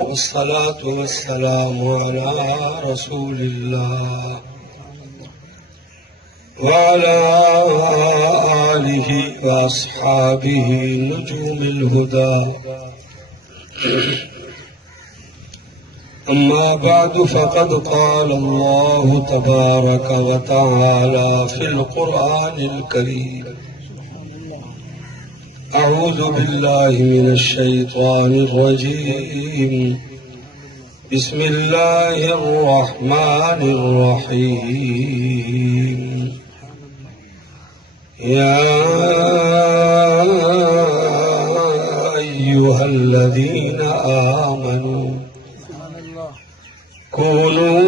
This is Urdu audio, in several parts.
والصلاة والسلام على رسول الله وعلى آله وأصحابه نجوم الهدى. أما بعد فقد قال الله تبارك وتعالى في القرآن الكريم: أعوذ بالله من الشيطان الرجيم. بسم الله الرحمن الرحيم. يا أيها الذين آمنوا كونوا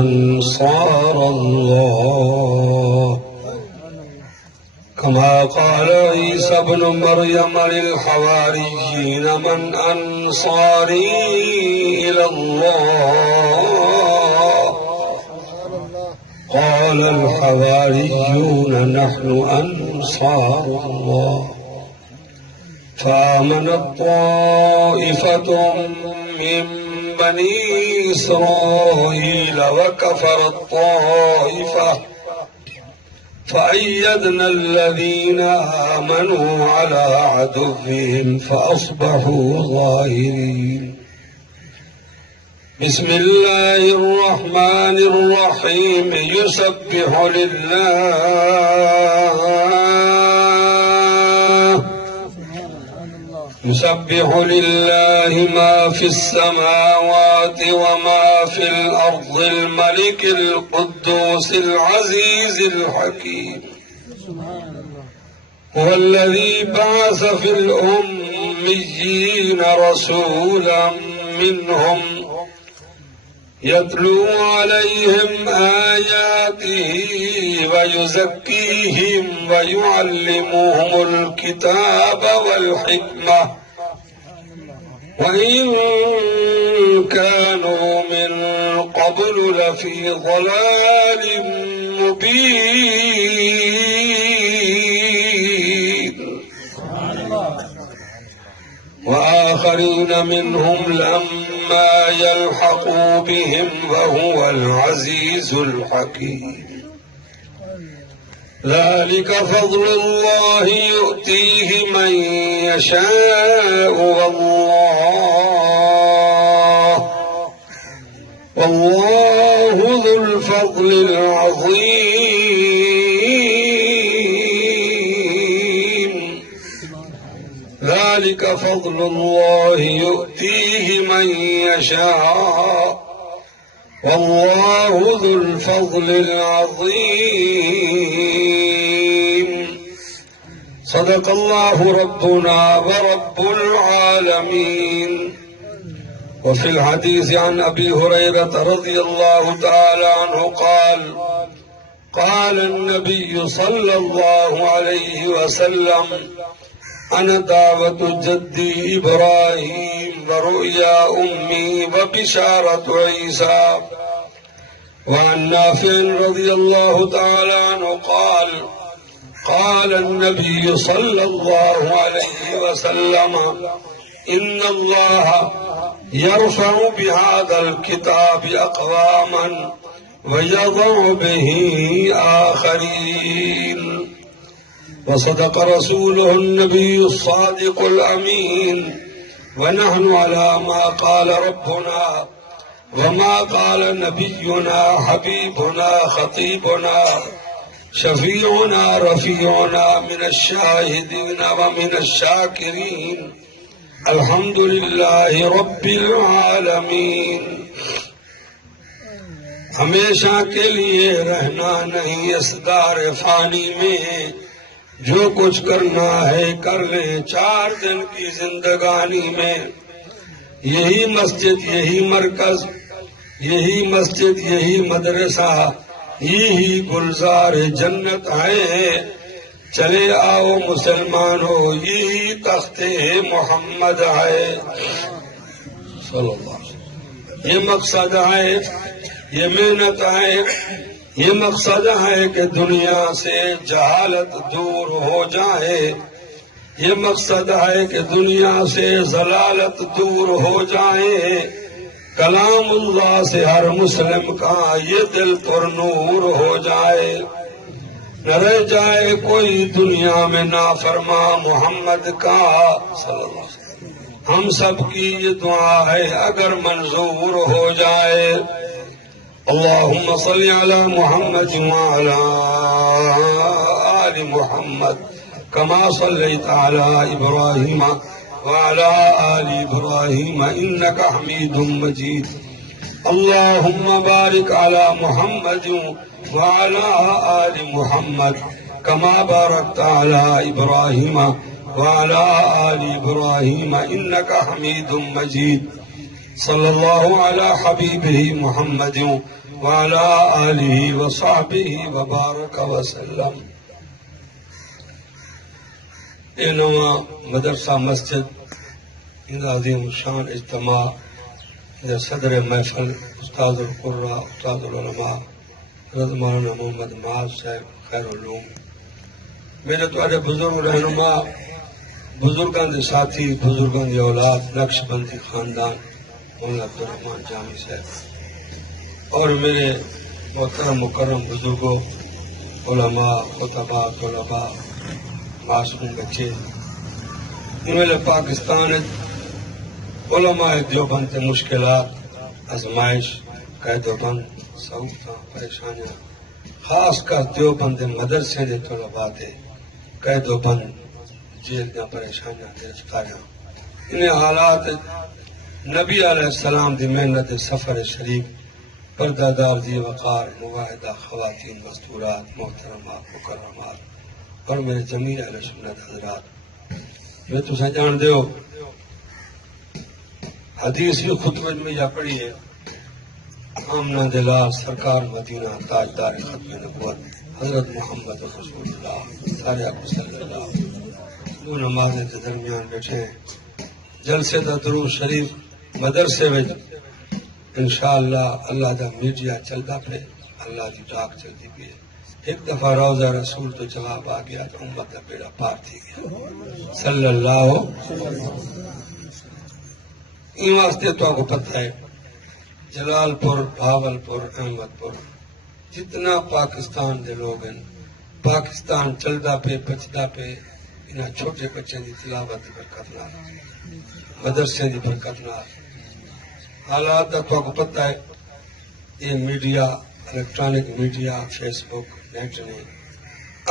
أنصار الله كما قال عيسى ابن مريم للحواريين: من أنصاري إلى الله؟ قال الحواريون: نحن أنصار الله. فآمنت طائفة من بني إسرائيل وكفرت طائفة فأيدنا الذين آمنوا على عدوهم فأصبحوا ظاهرين. بسم الله الرحمن الرحيم. يسبح لله ما في السماوات وما في الأرض الملك القدوس العزيز الحكيم. هو الذي بعث في الأميين رسولا منهم يتلو عليهم آياته ويزكيهم ويعلمهم الكتاب والحكمة وإن كانوا من قبل لفي ضلال مبين. وآخرين منهم لما يلحقوا بهم وهو العزيز الحكيم. ذلك فضل الله يؤتيه من يشاء والله ذو الفضل العظيم. ذلك فضل الله يؤتيه من يشاء والله ذو الفضل العظيم. صدق الله ربنا ورب العالمين. وفي الحديث عن أبي هريرة رضي الله تعالى عنه قال النبي صلى الله عليه وسلم: أنا دعوة جدي إبراهيم ورؤيا أمي وبشارة عيسى. وعن نافع رضي الله تعالى عنه قال النبي صلى الله عليه وسلم: إن الله يرفع بهذا الكتاب أقواما ويضع به آخرين. وصدق رسوله النبي الصادق الأمين. ونحن على ما قال ربنا وما قال نبينا حبيبنا خطيبنا شفيعنا رفيعنا من الشاهدين ومن الشاكرين. الحمد لله رب العالمین. ہمیشہ کے لیے رہنا نہیں اس دار فانی میں، جو کچھ کرنا ہے کر لیں 4 دن کی زندگانی میں. یہی مسجد، یہی مرکز، یہی مسجد، یہی مدرسہ، یہی گلزار جنت ہے. چلے آؤ مسلمانوں، یہی تخت محمد ہے صلی اللہ علیہ وسلم. یہ مقصد ہے، یہ محنت ہے، یہ مقصد ہے کہ دنیا سے جہالت دور ہو جائے. یہ مقصد ہے کہ دنیا سے ضلالت دور ہو جائے، کلام اللہ سے ہر مسلم کا یہ دل پر نور ہو جائے، نہ رہ جائے کوئی دنیا میں نافرما محمد کا صلی اللہ علیہ وسلم۔ ہم سب کی یہ دعا ہے اگر منظور ہو جائے۔ اللہم صلی علی محمد وعلی آل محمد کما صلیت علی ابراہیم وعلی آل ابراہیم انک حمید مجید۔ اللہم بارک علی محمد وعلی آل محمد کما بارکت علی ابراہیم وعلی آل ابراہیم انک حمید مجید۔ صلی اللہ علی حبیبہ محمد وعلی آلہ وصحبہ وبارک وسلم۔ یہ نواں مدرسہ مسجد عظیم شان اجتماع صدر محفل استاد القرہ استاد العلماء حضرت مولانا محمد معاذ صاحب خیر علوم، میرے تواڈے بزرگ رہنما، بزرگاں دے ساتھی، بزرگاں دی اولاد، نقش بندی خاندان مولانا عبدالرحمان جامی صاحب، اور میرے محترم مکرم بزرگوں، علماء، خطباء، طلباء، معصوم بچے، میرے پاکستان علماء دیوبند تے مشکلات، ازمائش، قید و بند، سہولتاں، پریشانیاں، خاص کر دیوبند مدرسے دے طلباء تے قید و بند، جیل دیاں پریشانیاں، گرفتاریاں، انہیں حالات نبی علیہ السلام دی محنت سفر شریک، پردہ دار دی وقار، مواحدہ خواتین، مستورات، محترمات، مکرمات، اور میرے جمیل اہل سنت حضرات، میں تسیں جان دیو حدیث بھی خطبہ میں یا پڑھی ہے، آمنہ دلال سرکار مدینہ تاجدار ختم نبوت حضرت محمد رسول اللہ سارے کو صلی اللہ، دو نمازیں کے درمیان بیٹھے ہیں، جلسے دا درود شریف مدرسے میں انشاءاللہ اللہ دا میڈیا چلتا پہ، اللہ دی ڈاک چلتی پہ، ایک دفعہ روضہ رسول تو جواب آ گیا تو امت دا بیڑا پار تھی گیا صلی اللہ۔ این واسطے تو آپ کو پتہ ہے جلال پور، بھاول پور، احمد پور، جتنا پاکستان دے لوگ ہیں، پاکستان چلتا پہ بچتا پہ انہاں چھوٹے بچے دی تلاوت دی برکت نال، مدرسے دی برکت نال، حالات دا تو آپ کو پتہ ہے یہ میڈیا، الیکٹرانک میڈیا، فیس بک، نیٹ نے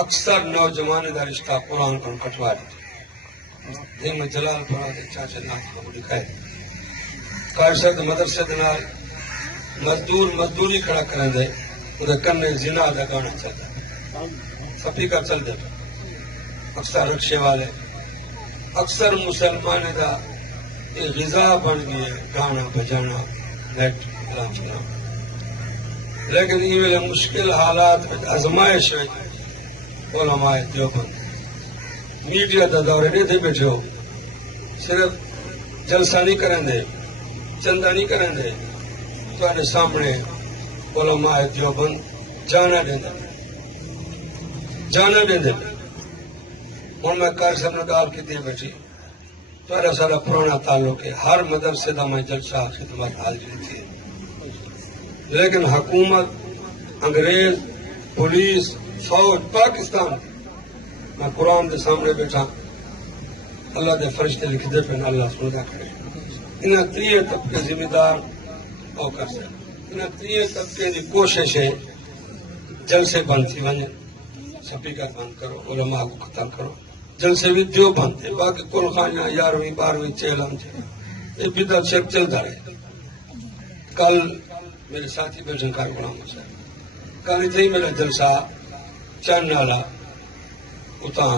اکثر نوجوان دا رشتہ قرآن کو کٹوا دیتے میں جلال پورا دے چاچے نات کو دکھائے کارشد مدرسے دنال مزدوری کھڑا کریں دے وہ کنے زنا دا گانا چلتا ہے، سپیکر چل دے اکثر رکشے والے، اکثر مسلمان دا یہ غذا بن گئی ہے گانا بجانا، نیٹ کلام چلانا، لیکن یہ ویلے مشکل حالات میں ازمائش ہے علماء دیوبند میڈیا دا دورے نہیں تھے بیٹھے ہو، صرف جلسہ نہیں کریں دے، چندہ نہیں کریں دے، تو سامنے علماء دیوبند جانا دیں دے، جانا دیں دے، اور میں کار صاحب نے گال کی دی بیٹھی تو سارا پرانا تعلق ہے، ہر مدرسے دا میں جلسہ خدمت حاضری تھی، لیکن حکومت، انگریز، پولیس، فوج، پاکستان، میں قرآن دے سامنے بیٹھا، اللہ دے فرشتے لکھ دے پہ اللہ سندا کرے، انہاں تریے طبقے ذمہ دار او کر سے، انہاں تریے طبقے دی کوشش ہے جلسے بند تھی ونجے، سپیکر بند کرو، علماء کو قتل کرو، جلسے بھی دیو بند تھے، باقی کل خانیاں 11ویں 12ویں چہلم تھے، یہ بدعت شرک چلتا رہے۔ کل میرے ساتھی بیٹھن کار غلام حسین، کل اتنے ہی میرا جلسہ چند نالا اتاں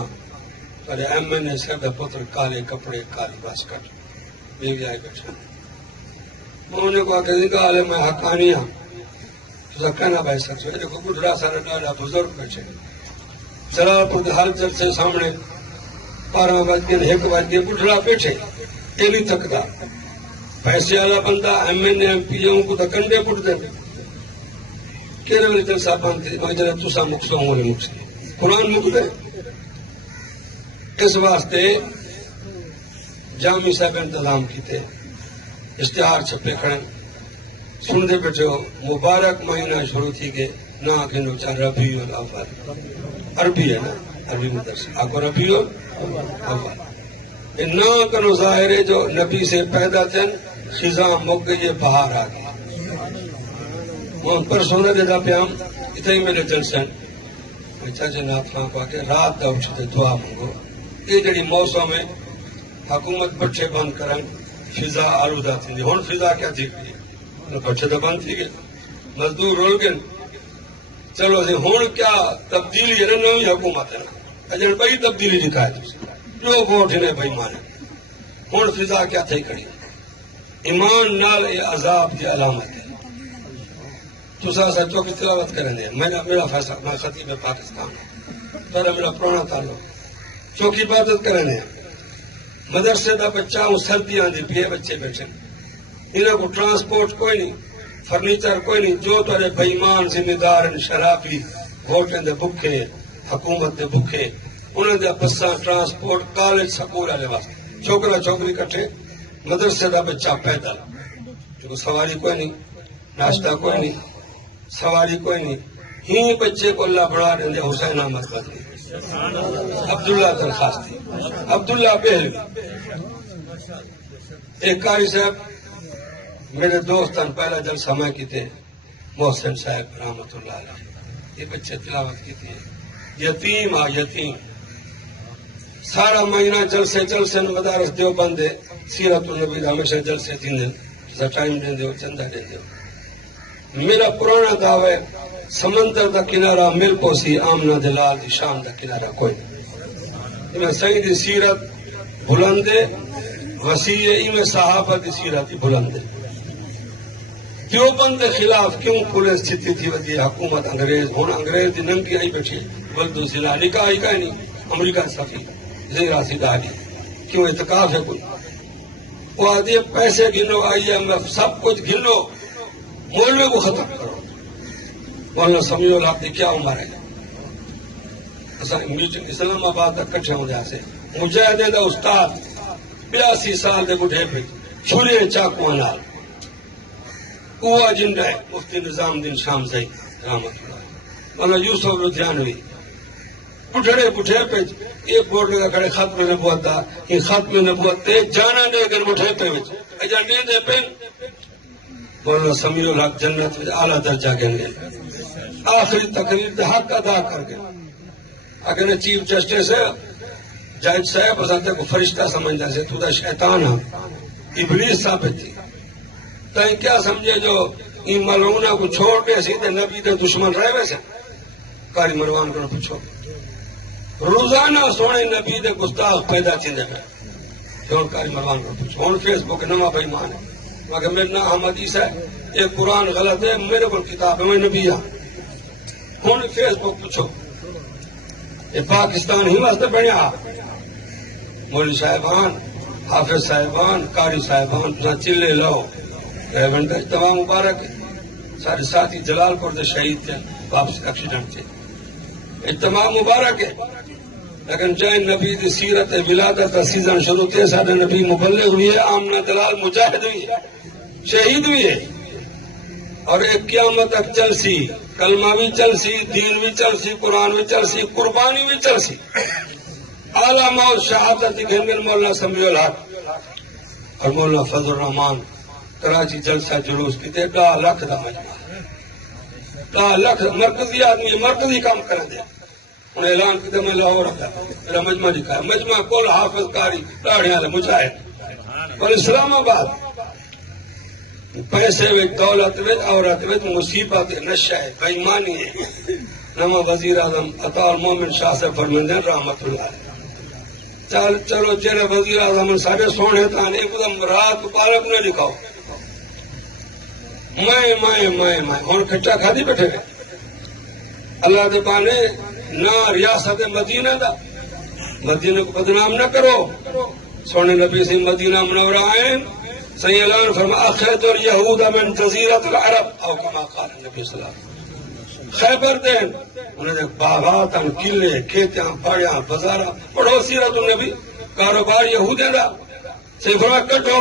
پر ایم این اے صاحب پتر کالے کپڑے کالی باسکٹ بیوی آئے بیٹھا، میں انہیں کہا کہ گال ہے میں حقانی ہاں تو کہنا بھائی سکتے ہیں، دیکھو گجرا سارا ڈالا بزرگ بیٹھے جلال پور ہر جلسے سامنے 12 بج کے 1 بج کے گجرا بیٹھے، یہ نہیں تھکتا، پیسے والا بندہ M N A M P A کو تو کنڈے پٹ دے، کہنے والے جلسہ بند تھی، میں جلد تسا مقصد ہوں مقصد قرآن مک دے، اس واسطے جامی صاحب انتظام کیتے، اشتہار چھپے کھڑے، سنتے بیٹھے ہو مبارک مہینہ شروع تھی گئے نہ کنو چا ربیع الاول، عربی ہے نا، عربی مدرسے آگو ربیع الاول، نہ کنو ظاہر ہے جو نبی سے پیدا تھن خزاں مک گئی، بہار آ گئی۔ وہ پر سونے دے دا پیام اتنے ہی میرے جلسن چاچے نات خان کو آکے رات دا اٹھتے دعا منگو، یہ جڑی موسم ہے حکومت بچے بند کرن فضا آلودہ تھی، ہون فضا کیا تھی گئی، بچے تو بند تھی گئے، مزدور رول گئے، چلو جی ہون کیا تبدیلی ہے نا، نوی حکومت ہے نا، اجن بھائی تبدیلی دکھائے جو ووٹ نے بھائی مانے، ہون فضا کیا تھی کڑی، ایمان نال اے عذاب کی علامت ہے۔ تو سا چوکی تلاوت کریں دے، میرا فیصلہ، میں خطیب پاکستان ہوں، پر میرا پرانا تعلق، چوکی عبادت کریں دے، مدرسے دا بچہ ہوں سردیاں دی پیے بچے بیٹھے، انہوں کو ٹرانسپورٹ کوئی نہیں، فرنیچر کوئی نہیں، جو تارے بےمان ذمہ دار شرابی ووٹیں دے بکھے، حکومت دے بکھے، انہوں دے بساں ٹرانسپورٹ کالج سکول والے واسطے، چھوکرا چھوکری کٹھے، مدرسے دا بچہ پیدل، جو سواری کوئی نہیں، ناشتہ کوئی نہیں، سواری کوئی نہیں، ہی بچے کو اللہ بڑھا دیں دے حسین احمد بدری، عبداللہ درخواستی، عبداللہ بہلوی، ایک قاری صاحب میرے دوستان پہلا جلسہ میں کی تھے، محسن صاحب رحمت اللہ علیہ، یہ بچے تلاوت کی تھی، یتیم یتیم، سارا مہینہ جلسے مدارس دیو بندے، سیرت النبی ہمیشہ جلسے تھی دیں، ٹائم دیں دے چندہ دیں دے۔ میرا پرانا دعوی سمندر دا کنارہ مل پوسی، آمنہ دلال دی شام دا کنارہ کوئی نہیں، سعید دی سیرت بلندے وسیع، میں صحابہ دی سیرت بلندے، دیوبند کے خلاف کیوں پولیس چھتی تھی ودی حکومت انگریز، ہون انگریز دی ننگی آئی بیٹھی، بلدو ضلع نکاح ہی کہیں نہیں، امریکہ سفی زیرہ سیدھا دی، کیوں اعتقاف ہے کوئی، وہ آدھی پیسے گنو، IMF سب کچھ گنو، مولوی کو ختم کرو، مولانا سمیع الحق دی کیا عمر ہے، میٹنگ اسلام آباد تک کٹھے ہو جاسے، مجاہدے دا استاد 82 سال دے بڑھے پہ چھرے چاکو نال، وہ جن رہے مفتی نظام الدین شام زئی رحمت اللہ، مولانا یوسف لدھیانوی بڑھے پہ یہ بورڈ لگا کھڑے ختم نبوت دا، یہ ختم نبوت تے جانا دے کر بڑھے پہ اجا نہیں دے پہ، مولانا سمیع الحق جنت میں اعلیٰ درجہ گن گئے، آخری تقریر دے حق ادا کر گئے، اگر چیف جسٹس ہے جج صاحب اساتے کو فرشتہ سمجھتا سے تو دا شیطان ہے، ابلیس ثابت تھی، تائیں کیا سمجھے جو این ملعونہ کو چھوڑ کے سیدھے نبی دے دشمن رہے ویسے، قاری مروان کو پوچھو، روزانہ سونے نبی دے گستاخ پیدا چیندے گئے، جو قاری مروان کو پوچھو، ہون فیس بک نما بھائی مان ہے، مگر میرے نام احمد عیسیٰ ہے، ایک قرآن غلط ہے، میرے کو کتاب ہے، میں نبی ہاں، ہون فیس بک پوچھو، یہ پاکستان ہی واسطے بڑھیا، مولوی صاحبان، حافظ صاحبان، قاری صاحبان، چلے لو، ریونٹ اجتماع مبارک ہے، سارے ساتھی جلال پور دے شہید تھے، واپس ایکسیڈنٹ تھے، اجتماع مبارک ہے، لیکن جائیں نبی دی سیرت ولادت سیزن شروع تھے، سارے نبی مبلغ ہوئی ہے، آمنہ دلال مجاہد ہوئی ہے، شہید ہوئی ہے، اور ایک قیامت تک چل سی، کلمہ بھی چل سی، دین بھی چل سی، قرآن بھی چل سی، قربانی بھی چل سی، اعلیٰ موت شہادت گھنگل مولانا سمیع الحق اور مولانا فضل الرحمان کراچی جلسہ جلوس کی تے 2 لاکھ دا مجمع، 2 لاکھ مرکزی آدمی مرکزی کام کریں دیا، انہیں اعلان کی میں لاہور رکھا، میرا مجمع دکھایا، مجمع کل حافظ قاری لاڑے والے مجاہد، اور اسلام آباد پیسے وچ دولت وچ عورت وچ مصیبت نشہ ہے، بے ایمانی ہے، نما وزیر اعظم عطا المومن شاہ سے فرماندے رحمت اللہ علیہ، چلو جڑے وزیر اعظم سارے سونے تھا ایک دم رات مبارک نے لکھاؤ، میں ہن کھٹا کھادی بیٹھے گئے، اللہ دے بانے نہ ریاست مدینہ دا، مدینہ کو بدنام نہ کرو، سونے نبی سے مدینہ منورہ آئیں، صحیح اعلان فرما اخرج الیہود من جزیرۃ العرب او کما قال نبی صلی اللہ علیہ وسلم، خیبر دین انہیں دیکھ باغات قلعے کھیتیاں پہاڑیاں بازاراں پڑھو سیرت النبی کاروبار یہودیاں دا سفرا کٹو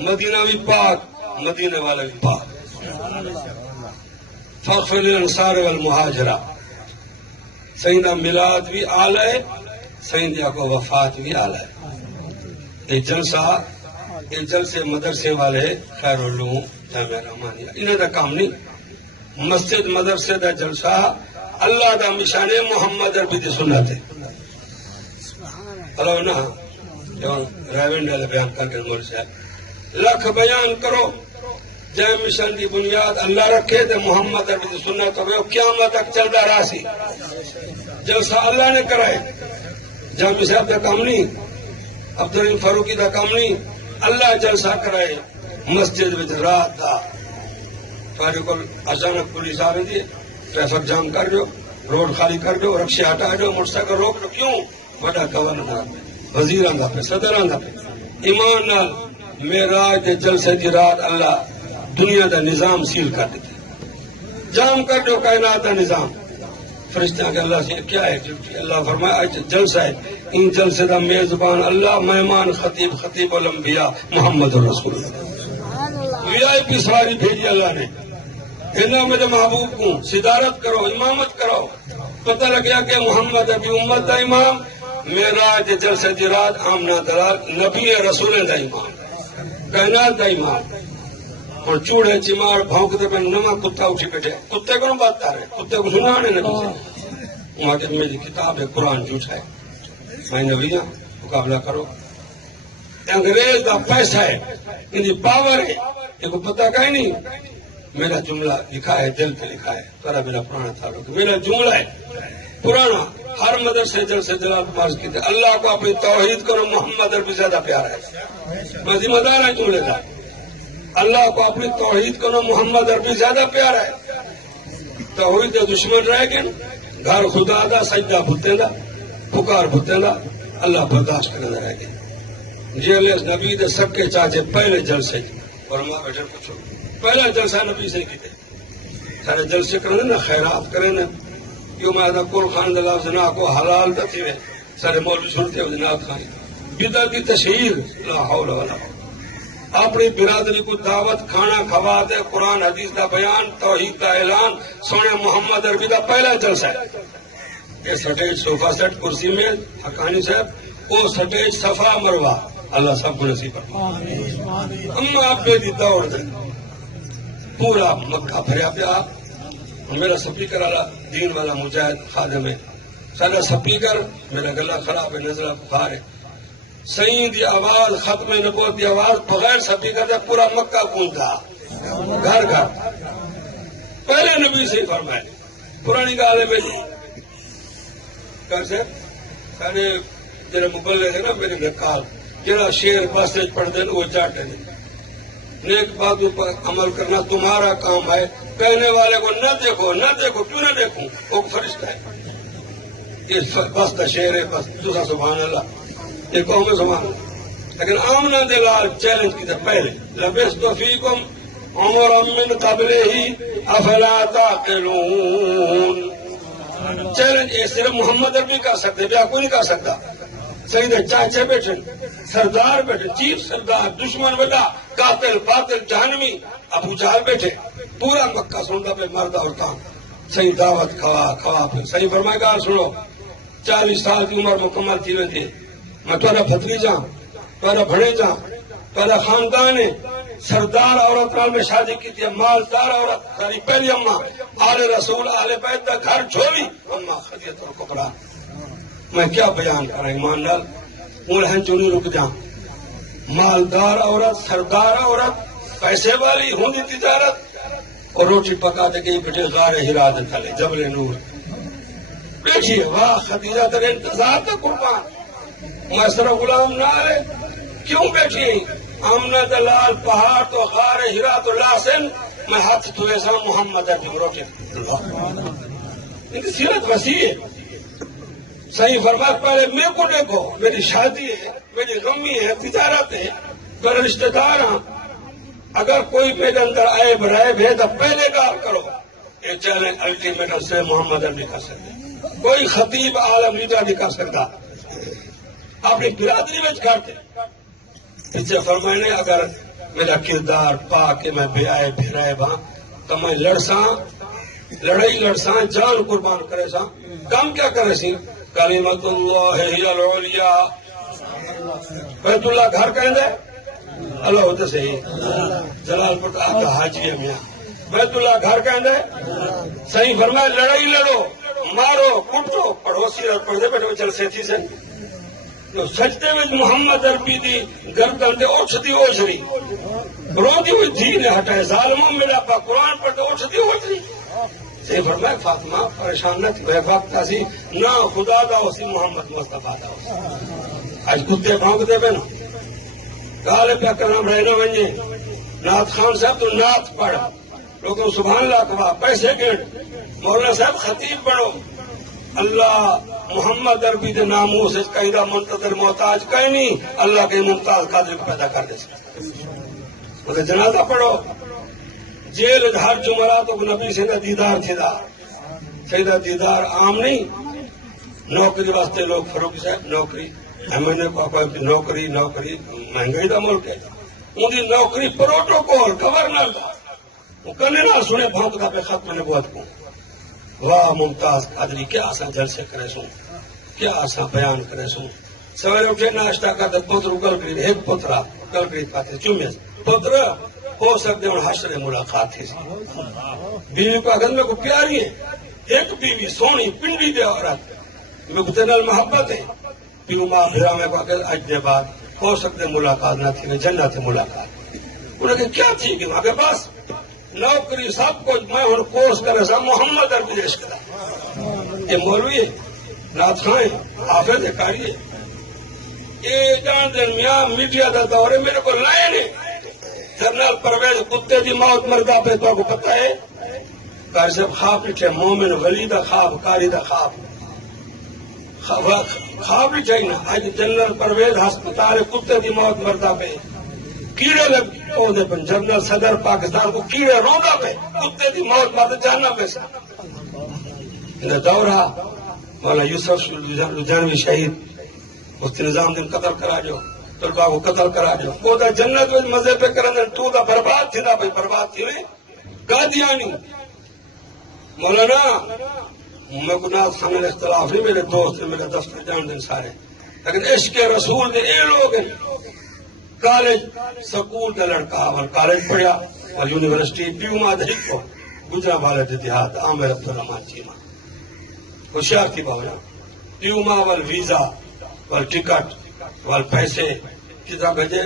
مدینہ بھی پاک مدینے والے بھی پاک فاغفر للانصار والمہاجرہ سیدہ میلاد بھی آل ہے سیدہ کو وفات بھی آل ہے یہ جلسے مدرسے والے خیر علوم جامعہ رحمانیہ انہیں دا کام نہیں مسجد مدرسے دا جلسہ اللہ دا مشان محمد عربی دی سنت ہے اللہ نا ریونڈ والے بیان کر کے مول صاحب لکھ بیان کرو جائے مشن دی بنیاد اللہ رکھے تے محمد عربی دی سنت ہوئے قیامت تک چلتا رہا سی جلسہ اللہ نے کرائے جامع صاحب دا کام نہیں عبدالرحیم فاروقی دا کام نہیں اللہ جلسہ کرائے مسجد وچ رات دا تھوڑے کو اچانک پولیس آ رہی ہے ٹریفک جام کر دو روڈ خالی کر دو رکشے ہٹا دو موٹر سائیکل روک دو کیوں بڑا گورنر وزیراں دا پہ صدراں دا پہ ایمان نال معراج دے جلسے دی رات اللہ دنیا دا نظام سیل کر دیتے جام کر دو کائنات دا نظام فرشتیاں کہ اللہ سے کیا ہے اللہ فرمایا جلسہ ہے ان جلسے دا میزبان اللہ مہمان خطیب الانبیاء محمد الرسول وی آئی پی سواری بھیجی اللہ نے انہوں میرے محبوب کو صدارت کرو امامت کرو پتہ لگیا کہ محمد ابھی امت دا امام معراج جلسے دی رات آمنہ دلال نبی رسول دا امام کائنات دا امام اور چوڑے چماڑ بھونکتے پہ نما کتا اٹھی بیٹھے کتے کو بات کر رہے کتے کو سنانے نبی سے وہاں کہ میری کتاب ہے قرآن جھوٹا ہے میں نبی ہاں مقابلہ کرو انگریز دا پیسہ ہے ان دی پاور ہے یہ کو پتہ کہیں نہیں میرا جملہ لکھا ہے دل پہ لکھا ہے ترا میرا پرانا تھا میرا جملہ ہے پرانا ہر مدرسے جلسے جلال پاس کی تھے اللہ کو اپنی توحید کرو محمد عربی زیادہ پیارا ہے میں ذمہ دار ہے جملے کا اللہ کو اپنی توحید کرو محمد عربی زیادہ پیارا ہے توحید دشمن رہ گئے گھر خدا دا سجدہ بھتے دا پکار بھتے دا اللہ برداشت کرنا رہ گئے جیلے نبی دے سب کے چاچے پہلے جلسے اور ماں بیٹھے پوچھو پہلا جلسہ نبی سے کیتے سارے جلسے کرنے نا خیرات کرنے کیوں میں دا کل خان دلال زنا کو حلال دا تھی سارے مولوی سنتے ہو جناب خانی بدعت کی تشہیر لا حول ولا قوت اپنی برادری کو دعوت کھانا کھواتے قرآن حدیث دا بیان توحید دا اعلان سونے محمد عربی دا پہلا جلسہ ہے یہ سٹیج صوفہ سیٹ کرسی میں حقانی صاحب وہ سٹیج صفا مروا اللہ سب کو نصیب کرے اما آپ پہ دی دوڑ دے پورا مکہ بھریا پیا میرا سپیکر والا دین والا مجاہد خادم ہے سارا سپیکر میرا گلا خراب ہے نظر بخار ہے سعید دی آواز ختم نبوت دی آواز بغیر سپیکر دے پورا مکہ گونجا گھر گھر پہلے نبی سے فرمائے پرانی گال ہے بھائی کر سے سارے جڑے مبلغ ہے نا میرے گھر جڑا شیر بس پڑھ دے وہ چاٹے دے نیک باتوں پر عمل کرنا تمہارا کام ہے کہنے والے کو نہ دیکھو کیوں نہ دیکھوں وہ فرشتہ ہے یہ بس کا شعر ہے بس دوسرا سبحان اللہ یہ قوم سبحان اللہ لیکن آمنہ دلال چیلنج کی تھا پہلے لبثت فیکم عمرا من قبلہ افلا تعقلون چیلنج یہ صرف محمد عربی کر سکتے بیا کوئی نہیں کر سکتا سیدھے چاچے بیٹھے سردار بیٹھے چیف سردار دشمن بڑا قاتل باطل جہنمی ابو جہل بیٹھے پورا مکہ سنتا پہ مرد عورتاں صحیح دعوت کھوا پھر صحیح فرمائے گا سنو 40 سال کی عمر مکمل تھی میں تھی میں تھوڑا بھتریجا تھوڑا بھڑیجا تھوڑا خاندان ہے سردار عورت نال میں شادی کی تھی مالدار عورت ساری پہلی اماں آل رسول آل بیت کا گھر چھوڑی اماں خدیجہ اور کپڑا میں کیا بیان کر رہا ایمان نال انہیں چونی رک جا مالدار عورت سردار عورت پیسے والی ہوندی تجارت اور روٹی پکا دے گئی بیٹھے غار ہرا دے تھلے جبل نور بیٹھیے واہ خدیجہ تیرے انتظار تھا قربان میں صرف غلام نہ آئے کیوں بیٹھی آمنہ دلال پہاڑ تو غار ہرا تو لاسن میں ہاتھ دھوئے سا محمد عربی روٹی ان کی سیرت وسیع ہے صحیح فرمایا پہلے میرے کو دیکھو میری شادی ہے میری غمی ہے تجارت ہے میرے رشتہ دار ہاں اگر کوئی میرے اندر عیب ہے تو پہلے گال کرو یہ چیلنج الٹیمیٹ سے محمد عربی کر سکتے، کوئی خطیب عالم لیڈر نہیں کر سکتا، اپنی برادری میں کرتے پیچھے فرمائنے اگر میرا کردار پا کے میں بے آئے بھیرائے باں تو میں لڑائی لڑساں جان قربان کرے ساں، کم کیا کرے سی کلمت اللہ ہی العلیاء، بیت اللہ گھر کہیں دے اللہ ہوتے سے ہی جلال پور آقا حاجی ہے میاں، بیت اللہ گھر کہیں دے صحیح فرمائے لڑائی لڑو مارو کٹو پڑوسی اور پردے بیٹھے چل سیتھی سے سجدے میں محمد عربی دی گردن دے اٹھتی اوجری روتی ہوئی دھی نے ہٹائے ظالموں میرا پا قرآن پڑھتے اٹھتی اوجری صحیح فرمائے فاطمہ پریشان نہ تھی بے وقت سی نہ خدا دا ہو سی محمد مصطفیٰ دا ہو سی آج کتے بھونک دے بے نا گالے پہ کرنا رہنا ونجے نعت خان صاحب تو نعت پڑھ لوگوں سبحان اللہ کہا پیسے گڑ مولانا صاحب خطیب بڑھو اللہ محمد عربی دے ناموں سے قیدہ منتظر محتاج کہیں نہیں اللہ کے ممتاز قادر کو پیدا کر دے سکتے مگر جنازہ پڑھو جیل ہر جمعراتوں کو نبی سے دیدار تھی دا سیدہ دیدار عام نہیں نوکری واسطے لوگ فروخ صاحب نوکری ہمیں کوئی نوکری مہنگائی دا ملک ہے ان کی نوکری پروٹوکول گورنر دا وہ کنے نہ سنے بھونکتا پہ ختم نبوت کو واہ ممتاز قادری کیا آسان جلسے کرے سوں کیا آسان بیان کرے سوں سویرے اٹھے ناشتہ کرتے پتر گل کرید ایک پترا گل کرید پاتے چومیے پتر ہو سکتے ہیں حشر ملاقات تھی بیوی کو اگر میں کو پیاری ہے ایک بیوی سونی پنڈی دے عورت میں کو تنال محبت ہے پیو ماں بھیرا میں کو اگر اج دے بعد ہو سکتے ملاقات نہ تھی جنت ملاقات انہوں نے کیا تھی کہ وہاں کے پاس نوکری سب کچھ میں ہوں کورس کرے سا محمد عربی دیش کرا یہ مولوی ہے نعت خان حافظ کاری ہے یہ جان دن میاں میڈیا دا دور ہے میرے کو لائے نہیں جنرل پرویز کتے دی موت مردہ پہ تو کو پتہ ہے کاری صاحب خواب لکھے مومن ولی دا خواب کاری دا خواب خواب لکھے نا آج جنرل پرویز ہسپتال کتے دی موت مردہ پہ کیڑے لگ دے پن جنرل صدر پاکستان کو کیڑے روندا پہ کتے دی موت مرد جاننا پہ سا انہیں دورہ مولانا یوسف لدھیانوی شہید اس نظام دن قتل کرا جو طلبہ کو قتل کرا جو وہ دا جنت وچ مزے پہ کرن تو دا برباد تھی دا بھائی برباد تھی نہیں قادیانی مولانا میں کو ناز خان اختلاف نہیں میرے دوست میرے دفتر جان دن سارے لیکن عشق رسول دے اے لوگ ہیں کالج سکول کا لڑکا اور کالج پڑھیا اور یونیورسٹی پیو ماں دے کو گجرا والے دے دیہات عامر عبدالرحمان چیما ہوشیار تھی باولا پیو ماں وال ویزا وال ٹکٹ وال پیسے کتنا بھیجے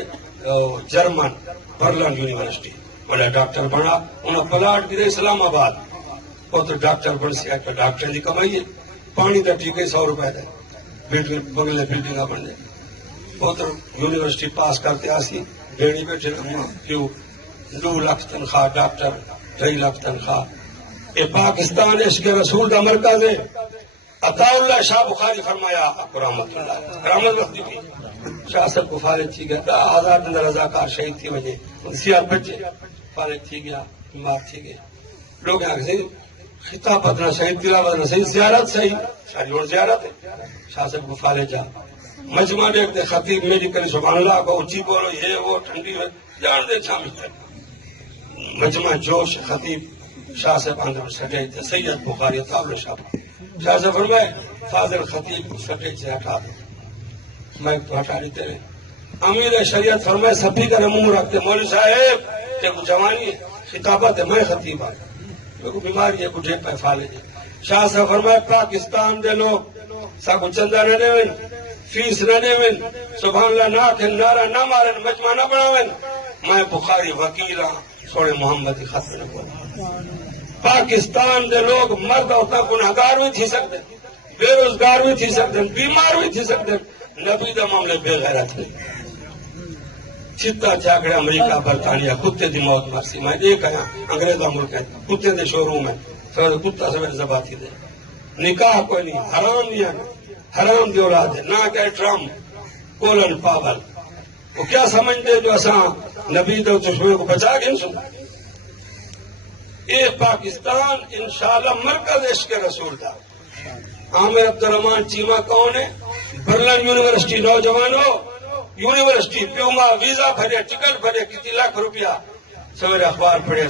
جرمن برلن یونیورسٹی بڑا ڈاکٹر بنا انہوں پلاٹ گرے اسلام آباد وہ تو ڈاکٹر بن سے ڈاکٹر دی کمائیے پانی دا ٹھیک ہے 100 روپے دے بگلے بلڈنگا بن جائے پوتر یونیورسٹی پاس کرتے آسی بیڑی بیٹھے کیوں 2 لاکھ تنخواہ ڈاکٹر 2.5 لاکھ تنخواہ یہ پاکستان عشق رسول کا مرکز ہے عطا اللہ شاہ بخاری فرمایا آپ رحمت اللہ رحمت وقتی بھی شاہ صاحب کو فارغ تھی گیا آزاد اندر رضاکار شہید تھی وجہ سیاہ بچے فارغ تھی گیا بیمار تھی گیا لوگ یہاں سے خطاب بدنا صحیح تلاوت نہ صحیح زیارت صحیح ساری اور زیارت ہے شاہ صاحب کو فارغ جا مجمع دیکھتے خطیب میری کری سبحان اللہ کو اچھی بولو یہ وہ ٹھنڈی جان دے شامل ہے مجمع جوش خطیب شاہ صاحب اندر سٹے تھے سید بخاری تابل شاہ صاحب فرمائے فاضل خطیب کو سٹے سے ہٹا دے میں تو ہٹا نہیں تیرے امیر شریعت فرمائے سبھی کا منہ رکھتے مولوی صاحب کہ جوانی ہے خطابت ہے میں خطیب آئے کو بیماری ہے بڑھے پہ فالے جائے شاہ صاحب فرمائے پاکستان دے لوگ ساکو چندہ نہ دے فیس نہ دے سبحان اللہ نہ کھن نعرہ نہ مارن مجمع نہ بناون میں بخاری وکیل ہاں سوڑے محمد خط نہ بولا پاکستان دے لوگ مرد ہوتا گناہگار بھی تھی سکتے بے روزگار بھی تھی سکتے بیمار بھی تھی سکتے نبی دا معاملے بے غیرت نہیں چھتا جھاگڑے امریکہ برطانیہ کتے دی موت مرسی میں ایک آیا انگریزا ملک ہے کتے دے شو روم ہے پھر کتا سویرے زباتی دے نکاح کوئی نہیں حرام نہیں ہے حرام دی اولاد ہے نہ کہ ٹرمپ کولن پاول وہ کیا سمجھتے جو اساں نبی دے دشمن کو بچا گئے سن یہ پاکستان انشاءاللہ مرکز عشق رسول تھا. عامر عبدالرحمان چیمہ کون ہے؟ برلن یونیورسٹی نوجوانوں یونیورسٹی پیوما ویزا بھرے ٹکٹ بھرے کتنی لاکھ روپیہ سویرے اخبار پڑھے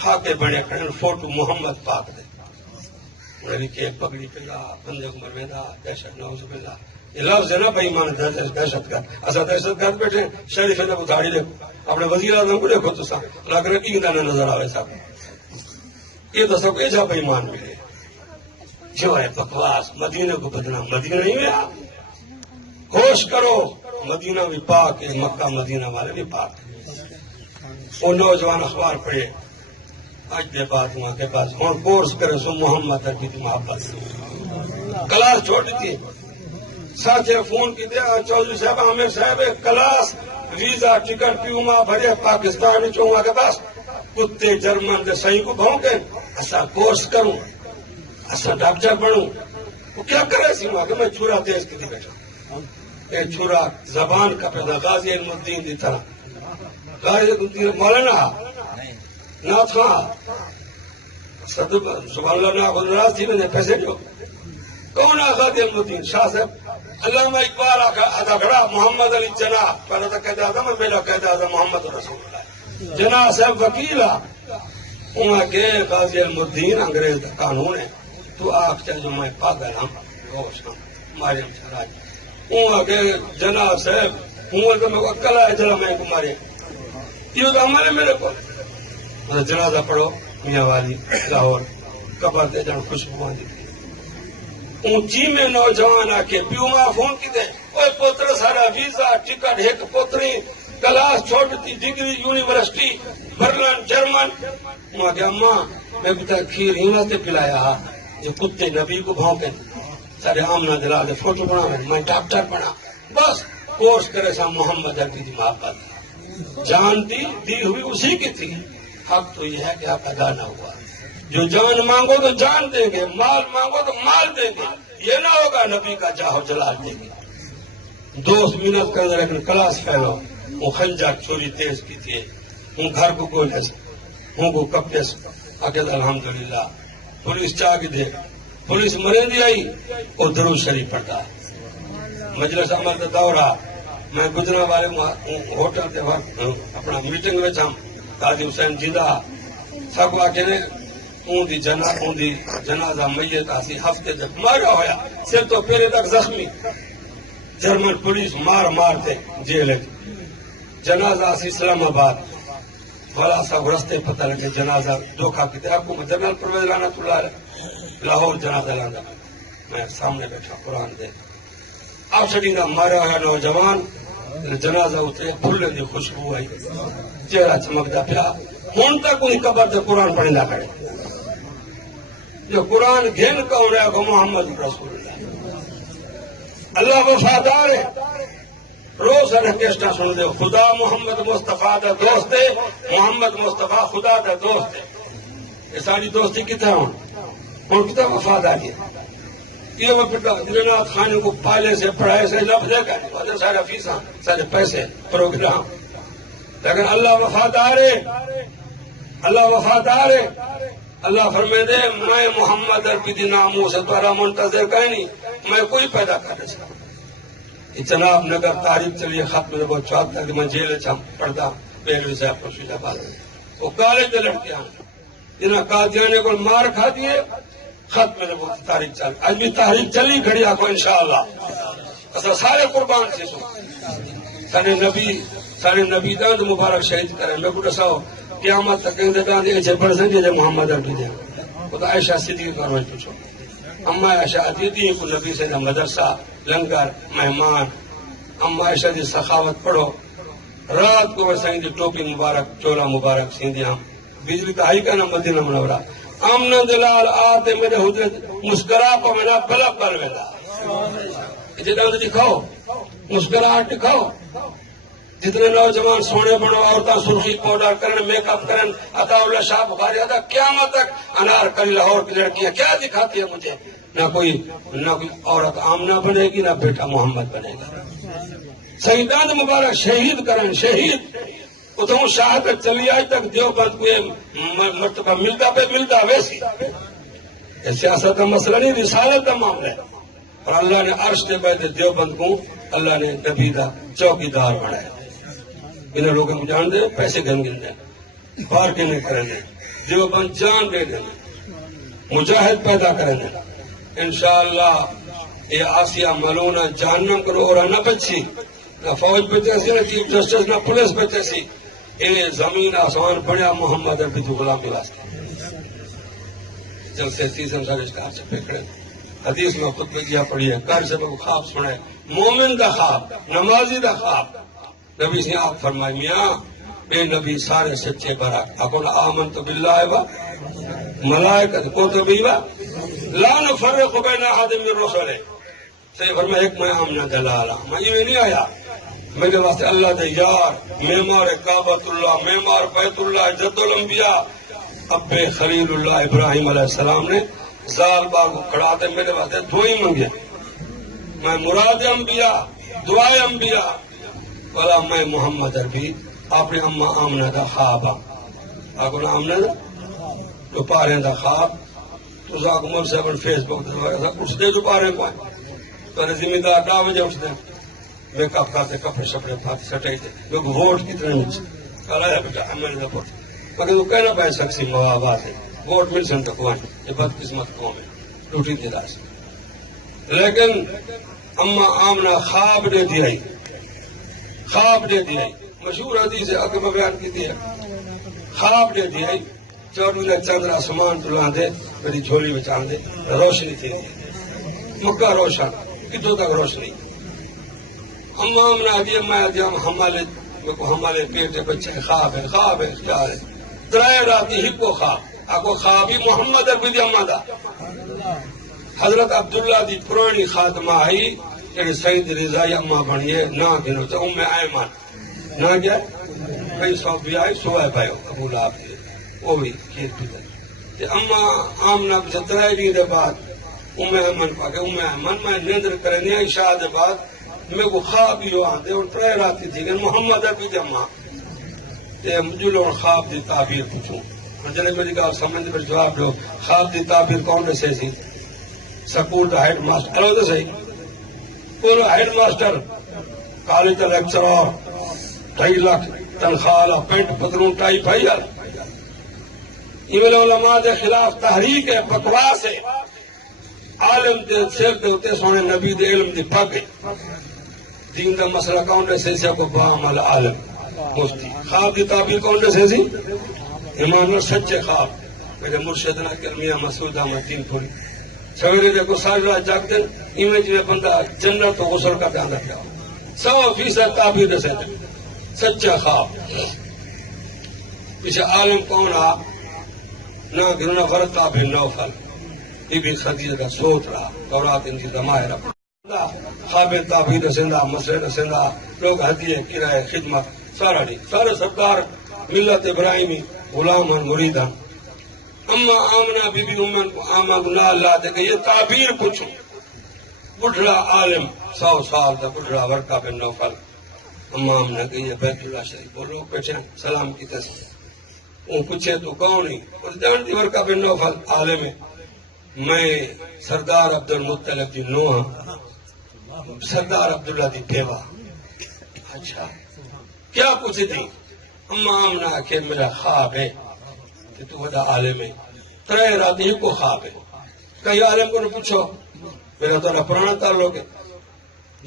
خاکے بڑے کھڑے فوٹو محمد پاک دے انہوں نے کہ پگڑی پلا بندے کو مرویدہ دہشت نعوذ باللہ یہ لفظ ہے نا بھائی مان دہشت گرد اصا دہشت گرد بیٹھے شریف نے اتھاڑی دیکھو اپنے وزیر اعظم کو دیکھو تو سا لگ رہا کی نہ نظر آوے صاحب یہ تو سب ایجا بھائی مان ملے جو ہے بکواس مدینہ کو بدنام مدینہ نہیں ہے آپ ہوش کرو مدینہ بھی پاک ہے مکہ مدینہ والے بھی پاک ہے. وہ نوجوان اخبار پڑھے آج دے بعد وہاں کے پاس ہوں کورس کرے سو محمد عربی کی محبت سے کلاس چھوڑی تھی ساتھ فون کی دیا چودھری صاحب عامر صاحب کلاس ویزا ٹکٹ پیوما بھرے پاکستان چونگا کے پاس کتے جرمن دے صحیح کو بھونکے ایسا کورس کروں ایسا ڈاکٹر بنوں وہ کیا کرے سی وہاں کہ میں چھوڑا تیز کی تھی بیٹھا یہ چھوڑا زبان کا پیدا غازی علم الدین دی طرح غازی علم الدین مولانا نہ تھا سبحان اللہ نہ خود ناراض تھی میں نے پیسے جو کون غازی علم الدین شاہ صاحب علامہ اقبال ادا کھڑا محمد علی جناح پہلے تو کہتا تھا میں میرا کہتا تھا محمد رسول اللہ جناح صاحب وکیل انہیں کہ غازی علم الدین انگریز کا قانون ہے تو آپ چاہے جو میں پاگل ہوں گوش ہوں مارے ہم راج انہیں کہ جناح صاحب انہیں تو میں کو کل آئے چلا میں کو مارے یہ تو ہمارے میرے کو جنازہ پڑھو میاں والی لاہور قبر دے جان خوشبو آدھی اونچی میں نوجوان آ کے پیوما فون کی دے اوے پوتر سارا ویزا ٹکٹ ایک پوتری کلاس چھوٹتی ڈگری یونیورسٹی برلن جرمن وہاں کہ اماں میں بھی تک کھیر ہی واسطے پلایا جو کتے نبی کو بھونکے سارے آمنا دلا دے فوٹو بنا میں ڈاکٹر بنا بس کورس کرے سا محمد عربی کی محبت جان دی ہوئی اسی کی تھی حق تو یہ ہے کہ آپ ادا نہ ہوا جو جان مانگو تو جان دیں گے مال مانگو تو مال دیں گے یہ نہ ہوگا نبی کا جاہو جلال دیں گے دوست محنت کر لیکن کلاس پھیلو وہ خنجر چوری تیز کی تھی ہوں گھر کو کوئی ہوں کو کپڑے عقید الحمدللہ پولیس چاہ کے دے پولیس مرے دی آئی وہ درود شریف پڑھتا مجلس عمل کا دورہ میں گجرا والے ہوٹل کے وقت اپنا میٹنگ میں ہم قاضی حسین جیدہ سب آ کے دی جنازہ میت آسی ہفتے تک مارا ہویا صرف تو پہلے تک زخمی جرمن پولیس مارتے جیل جنازہ آسی اسلام آباد والا صاحب رستے پتہ لگے جنازہ دھوکھا کی آپ کو جنرل پرویز رحمۃ اللہ علیہ لاہور جنازہ لانا میں سامنے بیٹھا قرآن دے آپ سٹی کا مارا ہوا نوجوان جنازہ اترے پھولے دی خوشبو آئی چہرہ چمکتا پیا ہوں تک ان قبر سے قرآن پڑھنا کرے جو قرآن گھن کون ہے وہ محمد رسول اللہ وفادار ہے روز ریکویسٹا سن دے خدا محمد مصطفیٰ دا دوست ہے محمد مصطفیٰ خدا دا دوست ہے یہ ساری دوستی کتنا ہوں کتنا وفاداری ہے یہ وہ جنات خانے کو پالے سے پڑھائے سے لفظ ہے سارا فیساں سارے پیسے پروگرام لیکن اللہ وفادار ہے اللہ وفادار ہے اللہ فرمائے دے میں محمد عربی دی ناموں سے تارا منتظر کہیں نہیں میں کوئی پیدا کر سکتا جناب نگر تاریخ چلیے خط میں بہت چاہتا تھا کہ میں جیل چھم پڑھتا بیلوی صاحب کو شیدہ بات وہ کالج دے لڑکے آنے جنہاں قادیانے کو مار کھا دیے خط میں بہت تاریخ چل آج بھی تاریخ چلی کھڑی آکو انشاءاللہ اصلا سارے قربان سے سو سارے نبی داند مبارک شہید کریں میں کو دساؤ قیامت تک کہیں دے داند ایچے پڑھ سکتے جے محمد عربی دے وہ تو عائشہ صدیق کا روز پوچھو اما عائشہ آتی تھی کو نبی سے مدرسہ لنگر مہمان اما عائشہ دی سخاوت پڑھو رات کو ویسے دی ٹوپی مبارک چولا مبارک سیندیاں بجلی کا ہائی کا نا مدینہ منورہ آمنا دلال آتے میرے حضرت مسکرا پا منا بلا بل ویدا جتنا دکھاؤ مسکراہٹ دکھاؤ جتنے نوجوان سونے بنو عورتاں سرخی پاؤڈر کرن میک اپ کرن عطا اللہ شاہ بخاری آتا قیامت تک انار کلی لاہور کی لڑکیاں کیا دکھاتی ہے مجھے نہ کوئی عورت آمنہ بنے گی نہ بیٹا محمد بنے گا شہیدان مبارک شہید کرن شہید اتوں شاہ تک چلی آج تک دیوبند کو مرتبہ ملتا ویسی سیاست کا مسئلہ نہیں، رسالت کا معاملہ ہے. اور اللہ نے عرش کے بعد دیوبند کو اللہ نے نبی دا چوکیدار بنایا. انہیں لوگوں کو جان دے پیسے گن دیں باہر کے نہیں کریں گے، دیوبند جان دے دیں مجاہد پیدا کریں گے انشاءاللہ. یہ آسیہ ملونہ جہنم کرو اور نہ بچی، نہ فوج بچے سی، نہ چیف جسٹس، نہ پولیس بچے سی. یہ زمین آسمان بنیا محمد عربی کی غلامی واسطے. جل سے سیزن سارے اسٹار سے پکڑے حدیث میں خود بگیا پڑھی ہے، کر سے خواب سنے مومن دا خواب، نمازی دا خواب. نبی سے آپ فرمائے میاں بے نبی سارے سچے برا اکون آمنت باللہ و ملائکت کتبی و لا نفرق بین احد من رسلہ. صحیح فرمایا ایک میں آمنہ دلالا، میں یہ نہیں آیا میرے واسطے اللہ دے یار، معمار کعبۃ اللہ، معمار بیت اللہ، جد الانبیاء اب خلیل اللہ ابراہیم علیہ السلام نے زال باغ کو کھڑا دے میرے واسطے دعائیں منگے. میں مراد انبیاء دعائیں انبیاء والا میں محمد عربی اپنے اماں آمنہ دا خواب آگو نا آمنہ دا دوپارے دا خواب تو زاگ عمر صاحب فیس بک دا اس دے دوپارے پائیں تو زمین دار 9 بجے اٹھ دیں میک اپ کرتے کپڑے شپڑے پھاتے سٹائی دے لوگ ووٹ کتنے نیچے کہا ہے بیٹا ایم ایل اے دا پوٹ مگر تو کہنا پائے سکسی موابات ہے ووٹ مل سن تک ہوئیں یہ بد قسمت قوم ہے ٹوٹی تھی راس. لیکن اما آمنہ خواب دے دیا خواب دے دیا مشہور حدیث ہے اگر میں بیان کی دیا خواب دے دیا چودہ نے چندر آسمان تلان دے میری جھولی بچان دے روشنی تھی مکہ روشن کتوں تک روشنی. اما آمنہ دیا میں دیا ہمارے پیٹ بچے خواب ہے اختیار ہے ترائے راتی ہی کو خواب آکو خوابی محمد عربی دی اما دا حضرت عبداللہ دی پرانی خاتمہ آئی کہ سید رضائی اما بنیے نہ گنو تو ام ایمان نہ گیا بھئی سواب بھی آئی سوائے بھائیو ابو لاب دیئے وہ بھی کھیر پیتا اما آمنہ بچے ترائے دن دے بعد ام ایمان پاکے ام ایمان میں نیندر کرنی آئی شاہ دے بعد میں کو خواب ہی آن دے اور ترائے راتی تھی کہ محمد عربی دی اما مجھے لوگ خواب دی تعبیر پوچھوں جنہیں میری گال سمجھ پر جواب دو خواب دی تعبیر کون نے سے سی سکول دا ہیڈ ماسٹر الو تو صحیح پورا ہیڈ ماسٹر کالج دا لیکچرر 2.5 لاکھ تنخواہ پینٹ پتلون ٹائی بھائی یار ایمیل علماء دے خلاف تحریک ہے بکواس ہے عالم دے سیر دے ہوتے سونے نبی دے علم دی پھا گئی دین دا مسئلہ کون نے سے سی کو با عمل عالم مفتی خواب دی تعبیر کون نے سے سی ایمان اور سچے خواب میرے مرشد نہ کہ میاں مسعود احمد دین پوری سویرے دیکھو ساری رات جاگتے امیج میں بندہ جنت تو غسل کا دھیان رکھا 100% تعبیر دے سکتے سچا خواب. پیچھے عالم کون آ نہ گرنا فرد تعبیر نوفل یہ بھی خدیجہ کا سوت رہا دورات ان کی دمائے رہا خواب تعبیر سندہ مسئلہ سندہ لوگ ہدیے کرائے خدمت سارا نہیں سارے سرکار ملت ابراہیمی غلامان مریدان. اما آمنہ بی بی امن کو آمہ گناہ اللہ دے کہ یہ تعبیر پوچھو بڑھڑا عالم 100 سال دا بڑھڑا ورقہ بن نوفل اما آمنہ کہ یہ بیت اللہ شریف بولو بیٹھے سلام کی تصویر وہ پوچھے تو کون ہی اور جانتی ورقہ بن نوفل عالم ہے میں سردار عبد المطلب دی نوح سردار عبداللہ دی بیوہ. اچھا کیا پوچھے تھی اما آمنہ کہ میرا خواب ہے کہ تو ودا عالم ہے ترائے راتی ہی کو خواب ہے کئی عالم کو نے پوچھو میرا تو پرانا تعلق ہے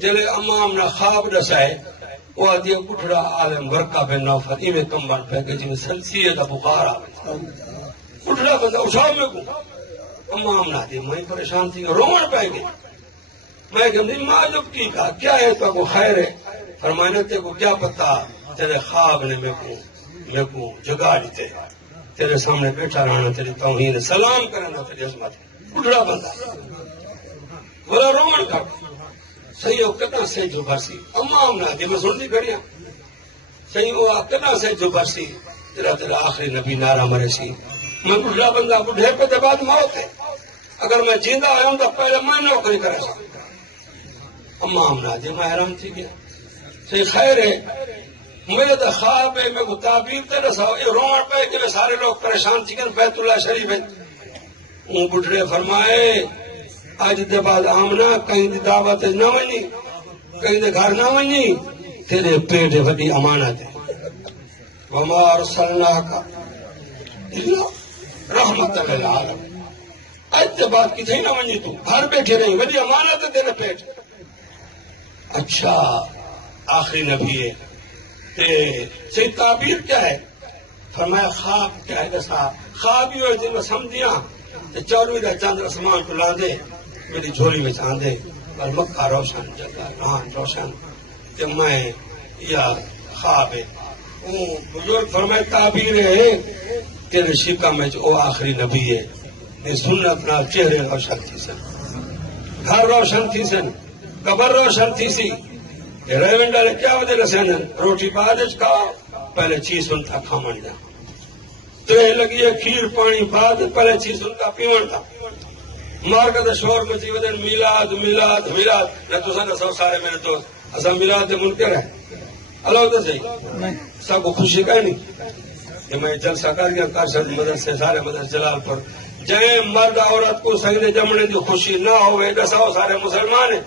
جلے اما آمنہ خواب دسائے وہ آدھی کٹھڑا عالم ورقہ بن نوفل ایمیں کم بن پہ کہ جی میں سلسیہ دا بخار آوے کٹھڑا بندہ اٹھاؤ میں کو اما آمنہ دی میں پریشان تھی رومن پہ گئی میں کہ نہیں معلوم کی کہا کیا ہے تو کو خیر ہے فرمانے تے کو کیا پتا تیرے خواب نے میں کو جگا دیتے تیرے سامنے بیٹھا رہنا تیری توہین سلام کرنا تیری عظمت بڑھڑا بندہ بولا رومن کر صحیح ہو کتنا سے جو برسی اما آمنہ دی میں سنتی کھڑیا صحیح ہوا کتنا سے جو برسی تیرا آخری نبی نعرہ مرے سی میں بڑھڑا بندہ بڑھے پہ دے بعد موت ہے اگر میں جیندہ آیا ہوں تو پہلے میں نوکری کرے سا اما آمنہ دی میں حیران تھی گیا صحیح خیر ہے مجھے تو خواب ہے میں کو تعبیر تے رساؤ یہ روڑ پہ کہ سارے لوگ پریشان تھی کہ بیت اللہ شریف ہے اون بڑھڑے فرمائے آج دے بعد آمنا کہیں دی دعوت نہ ونی کہیں دے گھر نہ ونی تیرے پیٹ وڈی امانت ہے وما ارسلناک الا رحمت للعالمین آج دے بعد کتھے نہ ونی تو گھر بیٹھے رہی وڈی امانت ہے تیرے پیٹ اچھا آخری نبی ہے صحیح تعبیر کیا ہے فرمایا خواب کیا ہے دسا خواب ہی ہوئے جن میں سمجھیاں چورویں دا چاند آسمان کو لاندے میری جھولی میں چاندے اور مکہ روشن جگہ رہان روشن کہ میں یا خواب ہے بزرگ فرمائے تعبیر ہے تیرے شکا میں او آخری نبی ہے یہ سنت نال چہرے روشن تھی سن گھر روشن تھی سن قبر روشن تھی سی ریونڈ والے کیا وجہ رسین روٹی بعد کھاؤ پہلے چیز ان تھا کھامن جا ترے لگی ہے کھیر پانی بعد پہلے چیز ان کا پیون تھا مار کا شور مچی وجہ میلاد میلاد میلاد نہ تو سن سو سارے میرے دوست اصا میلاد دے منکر ہے اللہ تو صحیح سب کو خوشی کا نہیں کہ میں جلسہ کر گیا کارشد مدرسے سارے مدرسے جلال پر جائیں مرد عورت کو سجدے جمنے کی خوشی نہ ہوئے دساؤ سارے مسلمان ہیں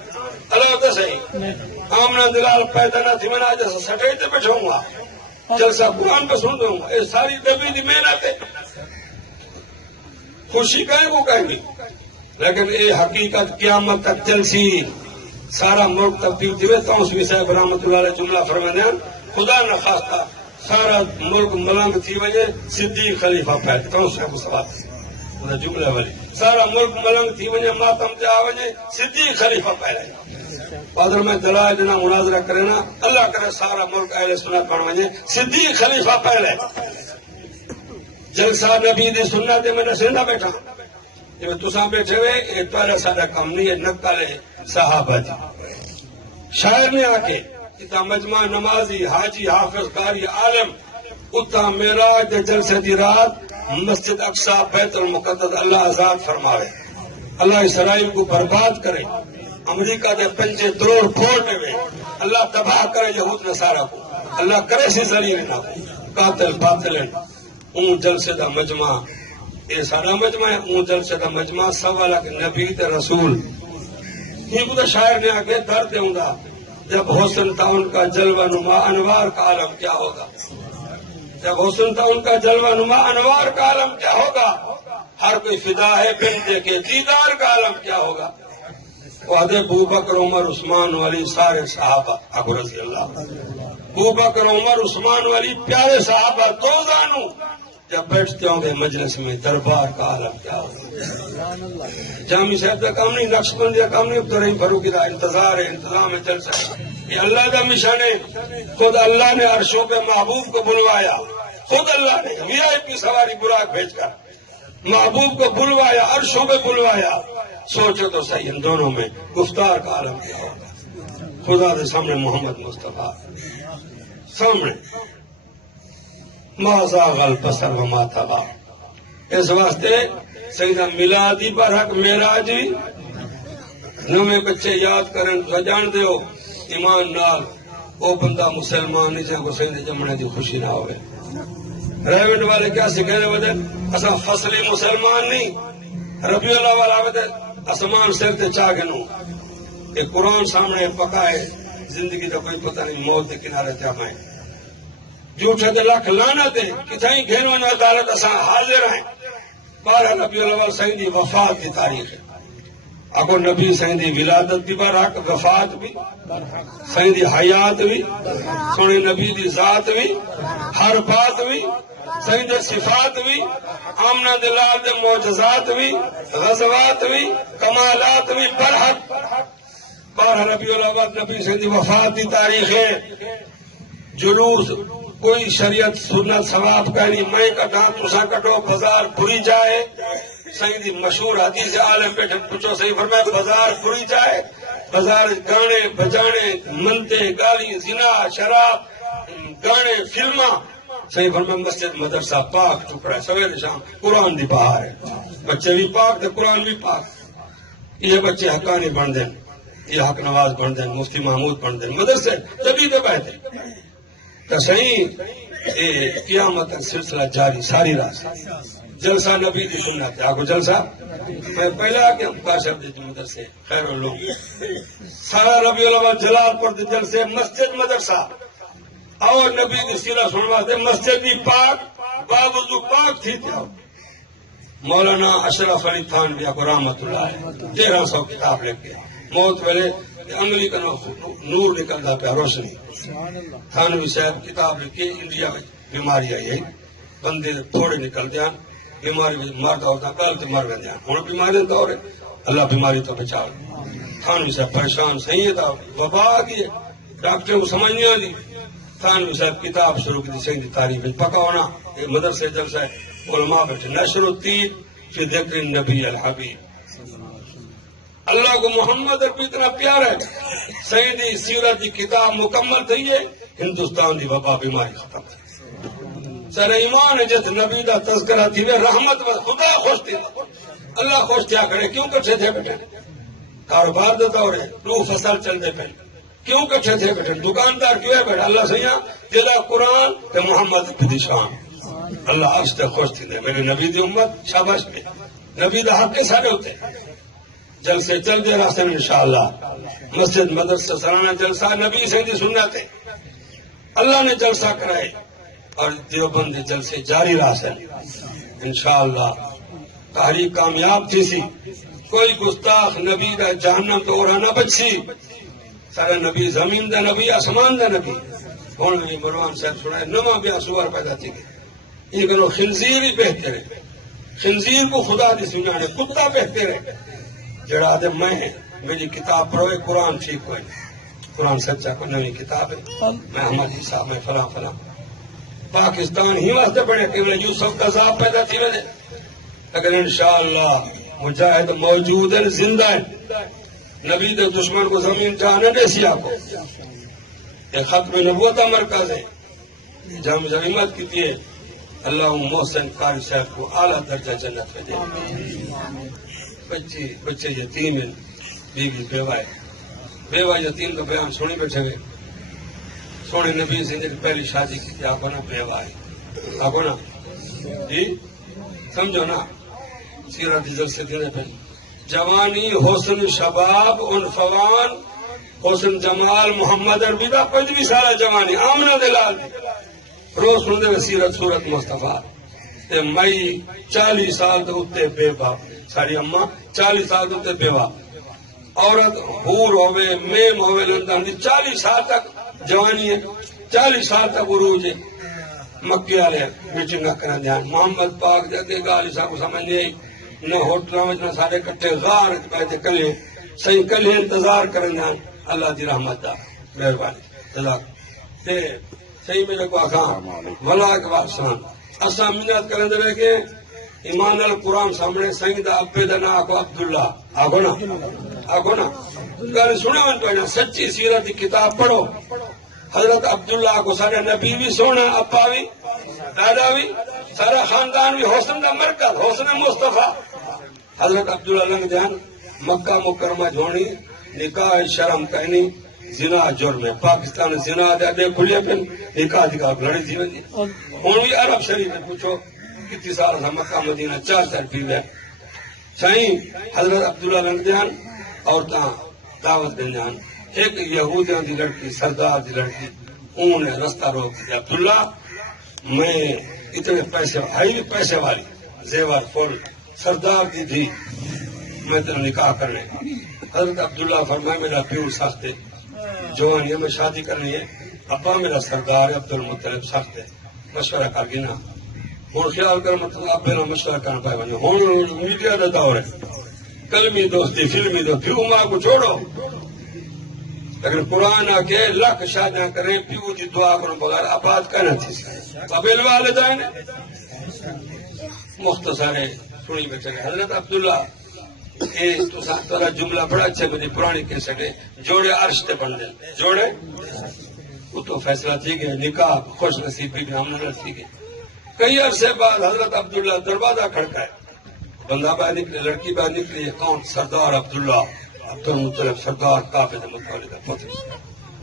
اللہ تو صحیح آمنا دلال پیدا نہ تھی میں آج سٹے تے بیٹھوں گا جلسہ قرآن پہ سن دوں گا یہ ساری نبی دی محنت ہے خوشی کہیں کو کہیں گی لیکن یہ حقیقت قیامت تک چلسی سارا ملک تبدیل تھی توسوی صاحب رحمت اللہ علیہ جملہ فرمانے خدا نہ خواستہ سارا ملک ملنگ تھی وجہ صدیق خلیفہ پہلے توسوی مسلمان جملے والی سارا ملک ملنگ تھی وجہ ماتم تے آ وجہ صدیق خلیفہ پہلے بادر میں دلائل جنا مناظرہ کرے نا اللہ کرے سارا ملک اہل سنت بن وجے صدیق خلیفہ پہلے جلسہ نبی دی سنت میں نشیندہ بیٹھا جب تساں بیٹھے ہوئے یہ پہلا سارا کام نہیں ہے نقل صحابہ جی شاعر نے آ کے اتنا مجمع نمازی حاجی حافظ قاری عالم اتنا معراج دے جلسے دی رات مسجد اقصی بیت المقدس اللہ آزاد فرماوے اللہ اسرائیل کو برباد کرے امریکہ دے پنجے دروڑ پھوڑ دے اللہ تباہ کرے یہود نصارہ کو اللہ کرے سی ذریعے نہ قاتل باطلن اون جلسے دا مجمع یہ سارا مجمع ہے اون جلسے دا مجمع سوالا کہ نبی تے رسول یہ کو شاعر نے آگے درد ہوں گا جب حسن تھا ان کا جلوہ نما انوار کا عالم کیا ہوگا جب حسن تھا ان کا جلوہ نما انوار کا عالم کیا ہوگا ہر کوئی فدا ہے بن دیکھے دیدار کا عالم کیا ہوگا وعدے ابو بکر عمر عثمان والی سارے صحابہ ابو رضی اللہ ابو بکر عمر عثمان والی پیارے صحابہ دو زانو جب بیٹھتے ہوں گے مجلس میں دربار کا عالم کیا ہوگا جامع صاحب کا کام نہیں نقش بندی کا کام نہیں اب تو رہی فروغی دا انتظار ہے انتظام ہے چل سکتا یہ اللہ کا مشن ہے خود اللہ نے عرشوں پہ محبوب کو بلوایا خود اللہ نے وی آئی پی سواری براق بھیج کر محبوب کو بلوایا عرشوں پہ بلوایا سوچو تو صحیح ان دونوں میں گفتار کا عالم کیا ہوگا خدا دے سامنے محمد مصطفیٰ سامنے ما زاغ البصر وما طغى اس واسطے سیدہ میلادی پر حق معراج بھی نویں بچے یاد کرن تو جان دیو ایمان نال وہ بندہ مسلمان نہیں جہاں کو سیدہ جمنے دی خوشی نہ ہوئے ریونڈ والے کیا سکھنے وجہ اسا فصلی مسلمان نہیں ربیع اللہ والا وجہ اسمان سر تے چاہ گنو کہ قرآن سامنے پکا ہے زندگی کا کوئی پتہ نہیں موت کے کنارے تے ہمیں جھوٹے دے لکھ لعنت ہے کتھائیں گھنوں نے عدالت اساں حاضر ہیں 12 ربیع الاول سائیں دی وفات کی تاریخ ہے اگو نبی سائیں دی ولادت بھی برحق وفات بھی سائیں دی حیات بھی سونے نبی دی ذات بھی ہر بات بھی سائیں دی صفات بھی آمنہ دلال دے معجزات بھی غزوات بھی کمالات بھی برحق 12 ربیع الاول نبی سائیں دی وفات دی تاریخ ہے جلوس کوئی شریعت سنت ثواب کہنی میں کٹا تسا کٹو بازار بری جائے صحیح دی مشہور حدیث عالم بیٹھے پوچھو صحیح فرمائے بازار بری جائے بازار گانے بجانے منتے گالی زنا شراب گانے فلماں صحیح فرمائے مسجد مدرسہ پاک ٹکڑا ہے سویر شام قرآن دی بہار ہے بچے بھی پاک تے قرآن بھی پاک یہ بچے حقانی بن دیں یہ حق نواز بن دیں مفتی محمود بن دیں مدرسے تبھی تو بہتے تو صحیح قیامت تک سلسلہ جاری ساری رات جلسہ نبی دی سنت ہے. آگو جلسہ میں پہلا کہ ہم کاشف دے مدرسے خیر لوگ سارا ربیع الاول جلال پور دے جلسے مسجد مدرسہ اور نبی دی سیرت سنوا دے مسجد دی پاک باوضو پاک تھی تھا. مولانا اشرف علی تھانوی کو رحمت اللہ ہے 1300 کتاب لے کے موت ویلے انگلی کا نور نکلتا پیا روشنی. تھانوی صاحب کتاب لکھی انڈیا میں بیماری آئی ہے بندے تھوڑے نکلتے ہیں بیماری مرتا ہوتا کل تو مر گئے ہوں بیماری دور ہے اللہ بیماری تو بچاؤ. تھانوی صاحب پریشان صحیح تھا وبا آ گئی ڈاکٹر کو سمجھ نہیں آتی. تھانوی صاحب کتاب شروع کی صحیح تاریخ پکا ہونا مدرسے جلسہ ہے علماء بیٹھے نشر الدین فی ذکر النبی الحبیب. اللہ کو محمد عربی اتنا پیار ہے سیدی سیرت کی کتاب مکمل تھی ہے ہندوستان کی وبا بیماری ختم تھی. سر ایمان ہے جس نبی کا تذکرہ تھی رحمت میں خدا خوش تھی اللہ خوش کیا کرے کیوں کٹھے تھے بیٹھے کاروبار دیتا ہو رہے روح فصل چلتے پہ کیوں کٹھے تھے بیٹھے دکاندار کیوں ہے بیٹھا اللہ سیاں جدا قرآن تے محمد کی شان اللہ عرش تے خوش تھی دے میرے نبی دی امت شاباش پہ نبی دا حق کے سارے ہوتے جلسے چل دے راستے میں انشاءاللہ مسجد مدرسہ سالانہ جلسہ نبی سے دی سنت ہے اللہ نے جلسہ کرائے اور دیوبند جلسے جاری راستے انشاءاللہ تحریک کامیاب تھی سی کوئی گستاخ نبی دا جہنم تو اور نہ بچی سارا نبی زمین دا نبی آسمان دا نبی ہوں مروان صاحب سنا نواں بیا سوار پیدا تھی گئی یہ کہ خنزیر ہی بہتر ہے خنزیر کو خدا دی سنانے کتا بہتر ہے جڑا آدھے میں میری کتاب پڑھو قرآن ٹھیک ہوئے قرآن سچا کو نئی کتاب ہے میں احمد صاحب میں فلاں فلاں پاکستان ہی واسطے پڑھے کہ یوسف کا ذاب پیدا تھی وجہ اگر انشاءاللہ مجاہد موجود ہے زندہ ہے نبی دے دشمن کو زمین جانے دے سیا کو یہ ختم نبوت مرکز ہے جامع ضریمت کی تھی اللہ محسن قاری صاحب کو اعلیٰ درجہ جنت میں دے بچے یتیم ہیں بیوی بیوہ ہے بیوہ یتیم کا بیان سنی بیٹھے ہوئے سونے نبی سے پہلی شادی کی تھی آپ کو نا بیوہ ہے آپ کو نا جی سمجھو نا سیرت عزت سے دینے پہ جوانی حسن شباب عنفوان حسن جمال محمد عربی دا 25 سالہ جوانی آمنہ دلال روز سن دے سیرت صورت مصطفیٰ تے مئی 40 سال دے اتے بے باپ ساری اماں 40 سال دے اتے بے باپ عورت حور ہوئے میم ہوئے لندن دی 40 سال تک جوانی ہے 40 سال تک عروج ہے مکے والے میٹنگاں کرن دیان محمد پاک دے گال سا کو سمجھ نہیں نہ ہوٹلاں وچ نہ سارے کٹھے غار بیٹھے کلے صحیح کلے انتظار کرن دیان اللہ دی رحمت دا مہربانی جزاک تے صحیح میں کو آخاں ولا کے واسطے اساں محنت کرن دے کہ ایمان القرآن سامنے صحیح دا ابے دا نام کو عبداللہ آگو نا گل سنا من پہنا سچی سیرت کی کتاب پڑھو حضرت عبداللہ کو سارے نبی بھی سونا ابا بھی دادا بھی سارا خاندان بھی حسن کا مرکز حسن مصطفیٰ حضرت عبداللہ لنگ دھیان مکہ مکرمہ جھونی نکاح شرم کہنی زنا جرم ہے پاکستان زنا دے کھلے پہ نکاح دکھا لڑی تھی وجہ ہوں بھی عرب شریف میں پوچھو کتنی سال تھا مکہ مدینہ 4 سال پی گئے صحیح حضرت عبداللہ لنگ دھیان اور دعوت دین جان ایک یہودیاں دی لڑکی سردار دی لڑکی انہوں نے رستہ روک دیا عبداللہ میں اتنے پیسے آئی پیسے والی زیور فل سردار دی تھی میں تیرا نکاح کرنے حضرت عبداللہ فرمائے میرا پیور سخت ہے جوانی ہے میں شادی کرنی ہے ابا میرا سردار ہے عبدالمطلب سخت ہے مشورہ کر گی نا ہوں خیال کر مطلب ابے نہ مشورہ کرنا پائے بنے ہوں میڈیا کا دور ہے کلمی دوستی فلمی دوستی پیو ماں کو چھوڑو لیکن قرآن آ کے لاکھ شادیاں کریں پیو کی دعا کرو بغیر آباد کرنا تھی قبیل والدین مختصر ہے سنی بیٹھے گئے حضرت عبداللہ تھوڑا جملہ بڑا اچھا مجھے پرانی کیسٹ ہے جوڑے عرش تے بن دے جوڑے وہ تو فیصلہ تھی گئے نکاح خوش نصیبی بھی ہم نے رسی گئے کئی عرصے بعد حضرت عبداللہ دروازہ کھڑکائے بندہ باہر نکلے لڑکی باہر نکلی کون سردار عبداللہ عبدالمطلب سردار کافی مطالعہ پتہ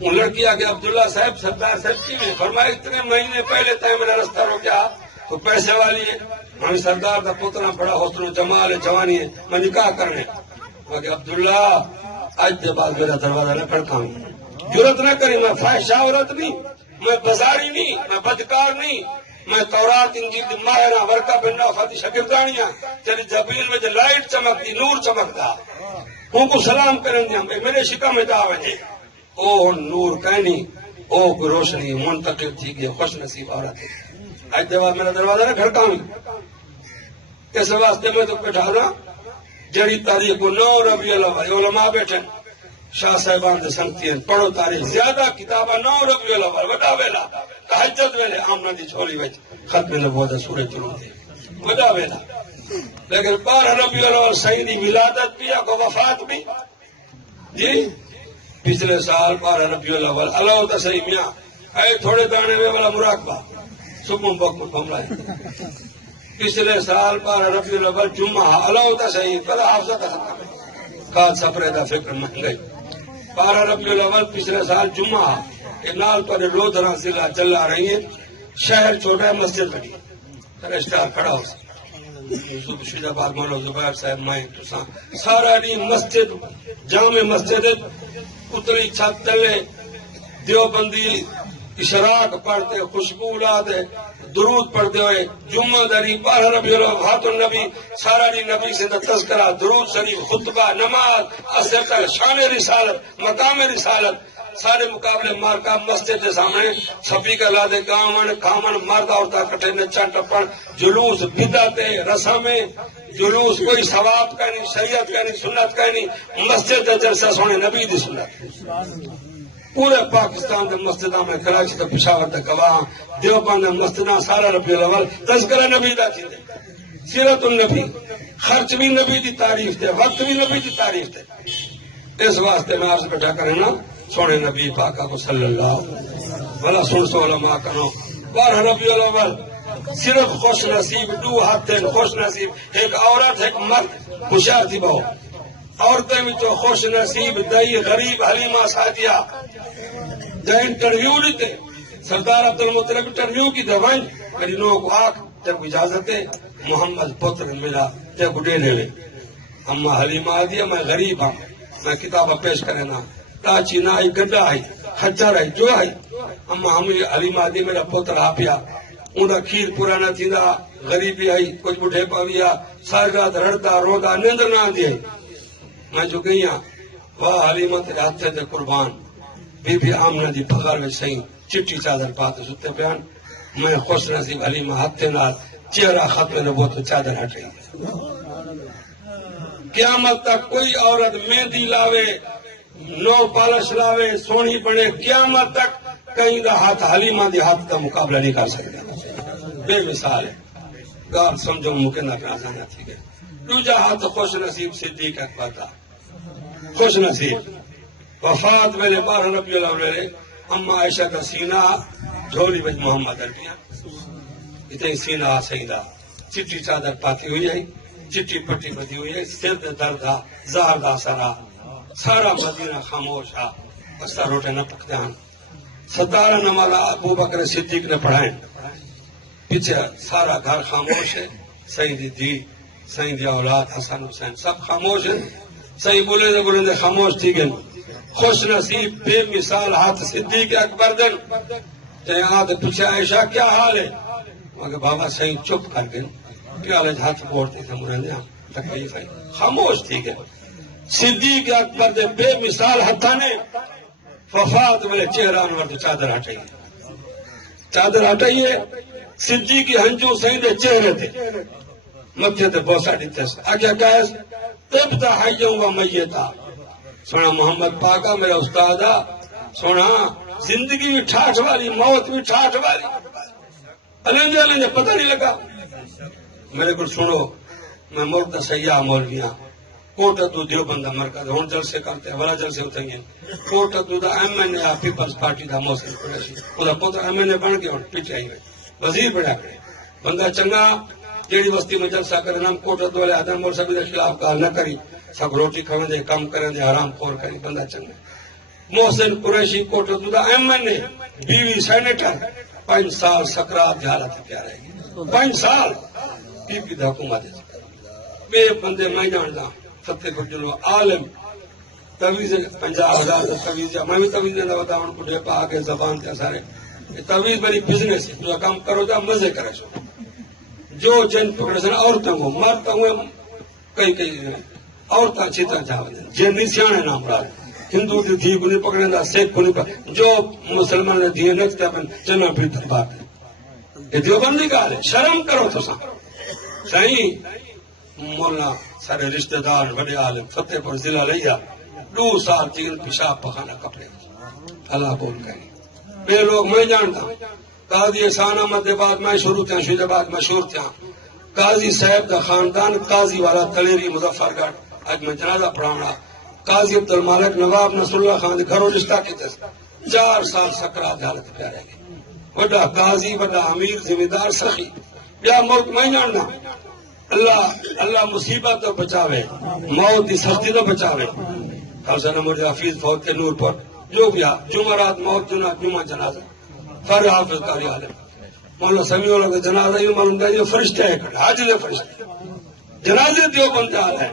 وہ لڑکی آ کے عبداللہ صاحب سردار صاحب کی میں فرمایا اتنے مہینے پہلے تھے میرا رستہ روکیا تو پیسے والی ہے ہمیں سردار کا پوتنا بڑا حسن و جمال ہے جوانی ہے میں نکاح کرنے کہ عبداللہ آج کے بعد میرا دروازہ نہ کھڑکاؤں ضرورت نہ کری میں فاحشہ عورت نہیں میں بازاری نہیں میں بدکار نہیں میں تورات انجیل ماہرہ ورقہ بن نوفل کی شاگردانیاں تیری جبیل میں جو لائٹ چمکتی نور چمکتا ان کو سلام کریں دیا میرے شکا میں جا وجے او نور کہنی او کو روشنی منتقل تھی گئی خوش نصیب عورت ہے آج کے بعد میرا دروازہ نہ کھڑکاؤں اس واسطے میں تو بیٹھا رہا جڑی تاریخ کو 9 ربیع الاول علماء بیٹھے شاہ صاحبان دے سنگتی ہیں پڑھو تاریخ زیادہ کتابہ 9 ربیع الاول وڈا ویلا تہجد ویلے آمنہ دی چھولی وچ ختم نبوت سورج شروع تھی وڈا ویلا لیکن 12 ربیع الاول صحیح دی ولادت بھی کو وفات بھی جی پچھلے سال 12 ربیع الاول اللہ تا صحیح میاں اے تھوڑے دانے میں والا مراقبہ صبح بک بھملائے پچھلے سال 12 ربیع الاول جمعہ اللہ تا صحیح بلا حافظہ تا ختم ہے خاد سفرے دا فکر مہنگائی 12 ربیع الاول پچھلے سال جمعہ نال پر لودھرا ضلع چلا رہی ہے شہر چھوٹا ہے مسجد بڑی رشتہ کھڑا ہو سکتا شید آباد مولا زبیر صاحب مائیں سارا دی مسجد جامع مسجد اتری چھت تلے دیوبندی اشراق پڑھتے خوشبو لاتے درود پڑھتے ہوئے جمعہ داری 12 ربیع الاول وفات النبی سارا دی نبی سے تذکرہ درود شریف خطبہ نماز اثر تک شان رسالت مقام رسالت سارے مقابلے مارکا مسجد کے سامنے سبھی کا لادے گاون کھامن مرد عورتیں کٹھے نچن ٹپن جلوس بدعتیں رسمیں جلوس کوئی ثواب کا نہیں شریعت کا نہیں سنت کا نہیں مسجد کا جلسہ سونے نبی دی سنت پورے پاکستان کے مسجدوں میں کراچی کے پشاور کے گواہ دیوبند مسجداں سارا ربیع الاول تذکرہ نبی دا تھی سیرت النبی خرچ بھی نبی دی تعریف تے وقت بھی نبی دی تعریف تے اس واسطے میں آپ سے بیٹھا کریں نا سونے نبی پاکا کو صلی اللہ بلا سن سو علماء کنو 12 ربیع الاول صرف خوش نصیب دو ہاتھ خوش نصیب ایک عورت ایک مرد ہوشیار تھی بہو عورتیں بھی تو خوش نصیب دئی غریب حلیمہ سعدیہ جہاں انٹرویو لیتے سردار عبدالمطلب انٹرویو کی دوائیں میری نو کو آکھ جب اجازت ہے محمد پتر ملا جب گڈے لے اما حلیمہ آدیا میں غریب ہوں میں کتابہ پیش کرے نا تاچی نہ آئی گڈا آئی خچر آئی جو آئی اما ہمیں حلیمہ آدی میرا پتر آپیا اندھا کھیر پورا نہ تھیندا غریبی آئی کچھ بڑھے پاویا ساری رات رڑتا رودا نیندر نہ آدھی آئی میں جو گئی ہاں واہ حلیمہ تیرے ہاتھے تے قربان بی بی آمنہ دی پگار میں صحیح چٹی چادر پاتے ستے پیان میں خوش نصیب حلیمہ ہاتھے نال چہرہ ختم نبوت چادر ہٹ رہی قیامت تک کوئی عورت مہندی لاوے نو پالش لاوے سونی بنے قیامت تک کہیں دا ہاتھ حلیمہ دی ہاتھ کا مقابلہ نہیں کر سکتے بے مثال ہے گار سمجھو مکینہ پرازانہ تھی گئے دوجا ہاتھ خوش نصیب صدیق اکبر تھا خوش نصیب وفات میرے 12 ربیع الاول اما عائشہ کا سینہ جھولی بج محمد اربیاں اتنی سینہ سیدہ چٹی چادر پاتی ہوئی ہے چٹی پٹی بدی ہوئی ہے سر دے درد آ زہر دا سرا سارا مدینہ خاموش آ بستا روٹے نہ پکتے ہیں 17 نماز ابو بکر صدیق نے پڑھائیں پیچھے سارا گھر خاموش ہے سیدی دی سائیں دیا اولاد حسن حسین سب خاموش ہیں صحیح بولے دے بولے دے خاموش تھی گئے خوش نصیب بے مثال ہاتھ صدیق اکبر دن جہاں ہاتھ پوچھے عائشہ کیا حال ہے مگر بابا صحیح چپ کر گئے پیالے ہاتھ بوڑتے تھے مرے دیا تکلیف ہے خاموش تھی گئے صدیق اکبر دے بے مثال ہتھانے وفات میں چہرہ انور دے چادر ہٹائیے صدیق کی ہنجو صحیح دے چہرے تھے متھے تے بوسا دیتے سے آگیا کہے تبتا حیوں و میتا سونا محمد پاکا میرا استادا سونا زندگی بھی ٹھاٹھ والی موت بھی ٹھاٹھ والی النجے پتہ نہیں لگا میرے کو سنو میں ملک دا سیاح مولویاں کوٹا تو دیوبند مرکز ہون جلسے کرتے ہیں بڑا جلسے ہوتے ہیں کوٹا تو دا ایم این اے پیپلز پارٹی دا موسم قریشی خدا پوتر ایم این اے بن کے ہون پیچھے آئی ہوئے وزیر بڑھا کرے بندہ چنگا جیڑی وستی میں جلسہ کرے نام کوٹا دولے آدم مول سبھی دے خلاف کار نہ کری سب روٹی کھویں دے کام کریں دے حرام خور کری بندہ چنگا محسن قریشی کوٹو دا احمد نے بیوی سینیٹر 5 سال سکرات کی حالت پیا رہے گی 5 سال بی بی دا حکومت بے بندے میں جاندا فتح کو جلو عالم تویز 50,000 تویز میں بھی تویز دینا ہوتا ان کو ڈھیپا آگے زبان تے سارے تویز بڑی بزنس ہے جو کام کرو جا مزے کرے سو جو جن پکڑے سن عورتوں کو مرتا ہوئے کئی عورتیں چیتا چاہتے جن نہیں سیانے نام رہا ہندو دی دھی کو نہیں پکڑے دا سکھ کو نہیں پکڑے جو مسلمان نے دھی نکتے اپن جنہ بھی دربار یہ دیوبندی کا ہے شرم کرو تو سا صحیح مولا سارے رشتہ دار بڑے عالم فتح پر ضلع لیا 2 سال تین پیشاب پخانا کپڑے اللہ بول کریں بے لوگ میں جانتا قاضی احسان احمد دے بعد میں شروع تھا شہید آباد مشہور تھا قاضی صاحب دا خاندان قاضی والا تلیری مظفر گڑھ اج میں جنازہ پڑھانا قاضی عبد المالک نواب نصر اللہ خان دے گھروں رشتہ کیتے 4 سال سکرات حالت پہ رہ گئے بڑا قاضی بڑا امیر ذمہ دار سخی یا ملک میں جاننا اللہ مصیبت تو بچاوے موت دی سختی تو بچاوے خالصہ نمبر حفیظ فوت کے نور پر جو بھی جمعرات موت جمعہ جنازہ فر حافظ قاری عالم مولانا سمیع اللہ کا جنازہ یہ معلوم ہے یہ فرشتے ہیں حاجل فرشتے جنازے دیو بنتے آل ہیں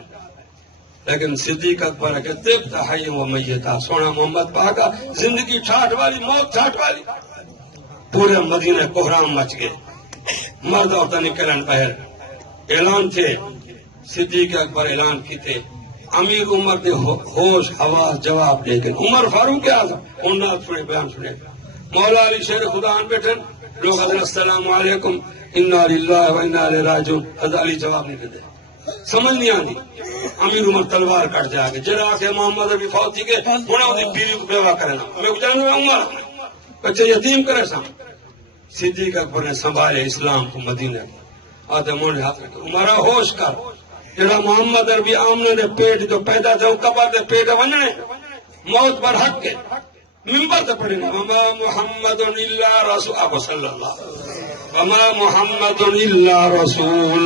لیکن صدیق اکبر کہ طب حی و میتا سونا محمد پاکا زندگی ٹھاٹ والی موت ٹھاٹ والی پورے مدینہ کوہرام مچ گئے مرد عورتیں نکلن باہر اعلان تھے صدیق اکبر اعلان کی تھے امیر عمر دے ہوش حواس جواب دے گئے عمر فاروق اعظم انات سنے بیان سنے مولا علی شیر خدا ان بیٹھن لوگ حضرت السلام علیکم انا للہ و انا الیہ راجعون حضرت علی جواب نہیں دیتے سمجھ نہیں آتی امیر عمر تلوار کٹ جا کے جرا کے محمد ابھی فوت تھی کہ ہونا ہوتی بیوی کو بیوہ کرنا میں کو جانوں عمر بچے یتیم کرے سا صدیق اکبر نے سنبھالے اسلام کو مدینہ آتے مونے ہاتھ رکھے عمرہ ہوش کر جڑا محمد عربی آمنے دے پیٹ جو پیدا تھے قبر دے پیٹ ونجنے موت پر حق کے منبر تے پڑھنے وما محمد الا رسول ابو صلی اللہ وما محمد الا رسول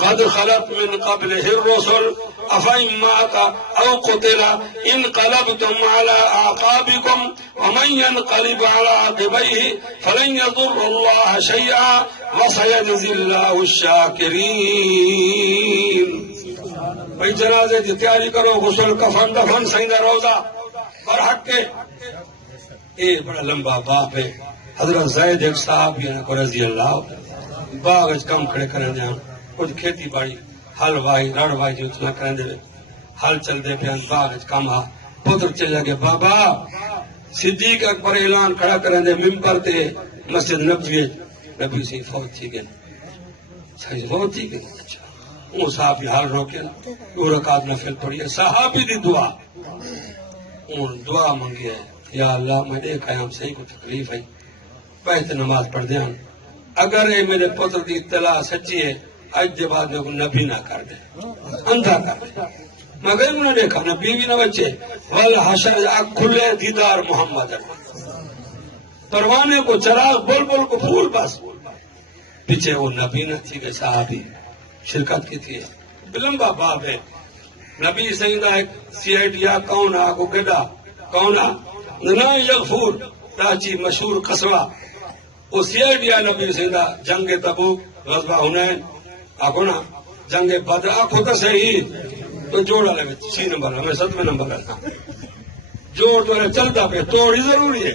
قد خلت من قبله الرسل افإن مات او قتل انقلبتم على اعقابكم ومن ينقلب على عقبيه فلن يضر الله شيئا وسيجزي الله الشاكرين بھائی جنازے کی تیاری کرو غسل کفن دفن سیندہ روزہ اور حق کے اے بڑا لمبا باپ ہے حضرت زید ایک صاحب کو رضی اللہ باغ کم کھڑے کریں دے کچھ کھیتی باڑی ہل وائی رڑ وائی جو اتنا کریں دے ہل چل دے پہ باغ کم آ پتر چلے گئے بابا صدیق اکبر اعلان کھڑا کریں دے ممبر تے مسجد نبی سے فوت تھی گئے صحیح فوت تھی گئے اچھا وہ صحابی حال روکے 2 رکعت نفل پڑھی ہے صحابی دی دعا ان دعا منگی ہے یا اللہ میں دیکھ آیا ہم صحیح کو تکلیف ہے پہتے نماز پڑھ دیں اگر یہ میرے پتر کی اطلاع سچی ہے اج دے بعد میں کو نبی نہ کر دے اندھا کر دے مگر انہوں نے دیکھا نہ بیوی نہ بچے والحشر آنکھ کھلے دیدار محمد پروانے کو چراغ بول بول کو پھول بس پیچھے وہ نبی نہ تھی کہ صحابی شرکت کی تھی بلمبا باب ہے نبی سیدہ ایک CID کون آگو گڑا کون نہ یغفور تاچی مشہور قصبہ وہ CID نبی سیدہ جنگ تبوک غزوہ حنین آگو نا جنگ بدر آنکھو تو صحیح تو جوڑا لگے 3 نمبر ہمیں 7 نمبر کرنا جوڑ تو چلتا پہ توڑی ضروری ہے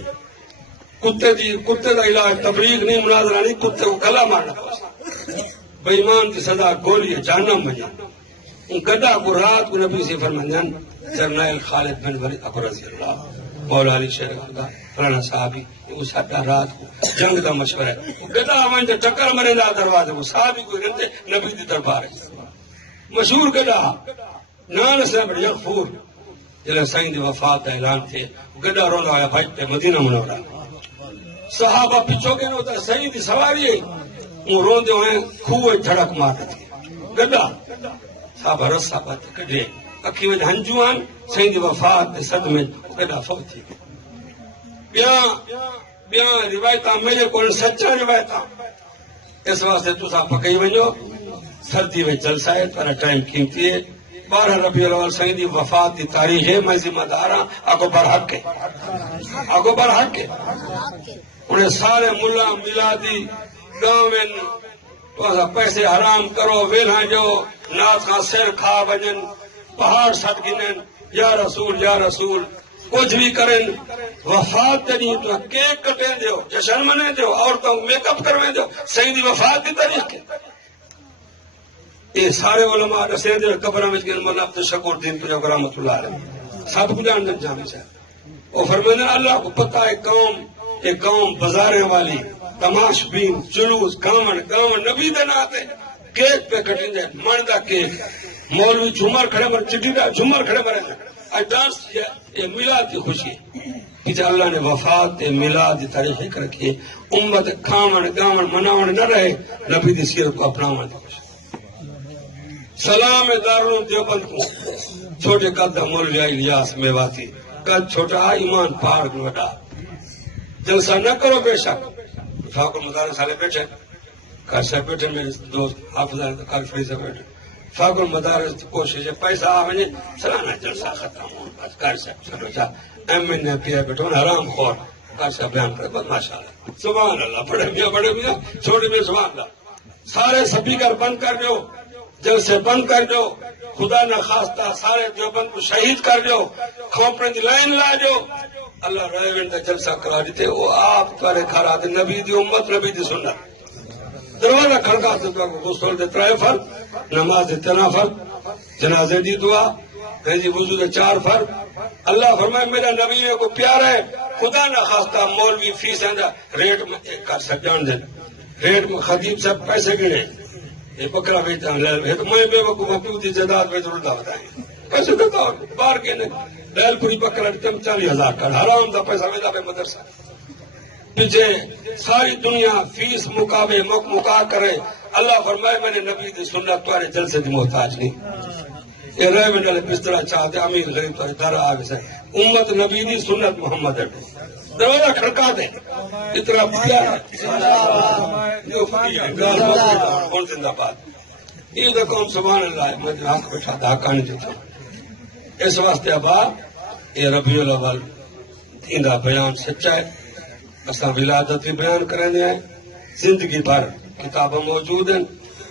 کتے دا علاج تبلیغ نہیں مناظرہ نہیں کتے کو گلا مارنا پوچھتا بے ایمان کی سزا گولی ہے جہنم میں ان گڈا کو رات کو نبی سے فرماندن جرنیل خالد بن ولید ابو رضی اللہ مولا علی شیر کا فلانا صحابی وہ ساڈا رات کو جنگ دا مشورہ ہے وہ گڈا آوان تے ٹکر مرے دا دروازے وہ صحابی کو رنتے نبی دی دربار ہے مشہور گڈا نان سے بڑی غفور جلے سائیں دی وفات دا اعلان تھے گڈا روندا آیا بھائی تے مدینہ منورہ صحابہ پیچھو کے نوتا سائیں دی سواری ہے وہ روندے ہوئے کھوئے دھڑک مار تھی گڈا صحابہ رسا بات کڈے اکھی وجہ ہنجوان سائیں دی وفات دے صدمے گڈا فوت تھی بیاں روایتاں میرے کول سچا روایتاں اس واسطے تساں پکئی ونجو سردی میں جلسہ ہے پر ٹائم قیمتی ہے 12 ربیع الاول سائیں دی وفات دی تاریخ ہے، میں ذمہ دار ہاں، آگو برحق ہے، آگو برحق ہے۔ انہیں سارے ملا میلادی گاویں تو پیسے حرام کرو، ویلہاں جو نات خان سر کھا بجن، پہاڑ سٹ گنن، یا رسول یا رسول کچھ بھی کریں، وفات نہیں تو کیک کٹیں دیو، جشن منے دیو، عورتوں میک اپ کرویں دیو، سائیں دی وفات دی تاریخ کے یہ سارے علماء دسیں دے قبروں میں گئے، مولانا عبد الشکور دین پنجاب رحمۃ اللہ علیہ سب کو جان جامع سے اور فرمایا اللہ کو پتہ ہے قوم بازاریں والی تماش بین جلوس گاون نبی دے ناتے کیک پہ کٹیں دے مندا کیک مولوی جھومر کھڑے مر چٹی دا جھومر کھڑے مرے آج ڈانس کیا یہ میلاد کی خوشی کہ اللہ نے وفات میلاد کی تاریخ رکھی امت کھاون گاون مناون نہ رہے، نبی دی سیرت کو اپناون دی خوشی۔ سلام دارالعلوم دیوبند کو چھوٹے قد مولوی الیاس میواتی قد چھوٹا ایمان پارک وڈا جلسہ نہ کرو بے شک ٹھاکر مدارس والے بیٹھے کر سے بیٹھے میرے دوست حافظ کل فری سے بیٹھے ٹھاکر مدارس کوشش ہے پیسہ آ وجے سلانا جلسہ ختم ہو بس کر سے چلو جا ایم این اے پیا بیٹھو حرام خور کر سے بیان کرے بس ماشاءاللہ سبحان اللہ بڑے میاں چھوٹے میاں سبحان اللہ سارے سپیکر بند کر دو جلسے بند کر دو خدا نہ خواستہ سارے دیوبند کو شہید کر دو کھوپڑے دی لائن لا دو اللہ ریونڈ کا جلسہ کرا دیتے وہ آپ کرے کھڑا دے نبی دی امت نبی دی سنت دروازہ کھڑکا دے تو غسل دے 3 فرض نماز دے 3 فرض جنازے دی دعا جی وضو دے 4 فرض اللہ فرمائے میرا نبی میں کو پیار ہے خدا نہ خواستہ مولوی فیس ریٹ میں کر سکان دے ریٹ میں خطیب صاحب پیسے گنے یہ بکرا بیچتا ہے تو میں بے وقوف پیو دی جداد میں ضرور بتائیں پیسے دیتا ہوں باہر کے لیل پوری بکرا تم 40,000 کا حرام دا پیسہ میں پہ مدرسہ پیچھے ساری دنیا فیس مقابے مکا کرے اللہ فرمائے میں نے نبی دی سنت تمہارے جلسے دی محتاج نہیں یہ رہ میں بسترا چاہتے امیر غریب تمہارے در آگے سے امت نبی دی سنت محمد ہے دروازہ کھڑکا دے اتنا پیار بول زندہ باد یہ تو قوم سبحان اللہ میں آنکھ بیٹھا دھاکہ نہیں دیتا اس واسطے ابا یہ ربیع الاول دیندہ بیان سچا ہے اساں ولادت بھی بیان کریں ہیں زندگی بھر کتابیں موجود ہیں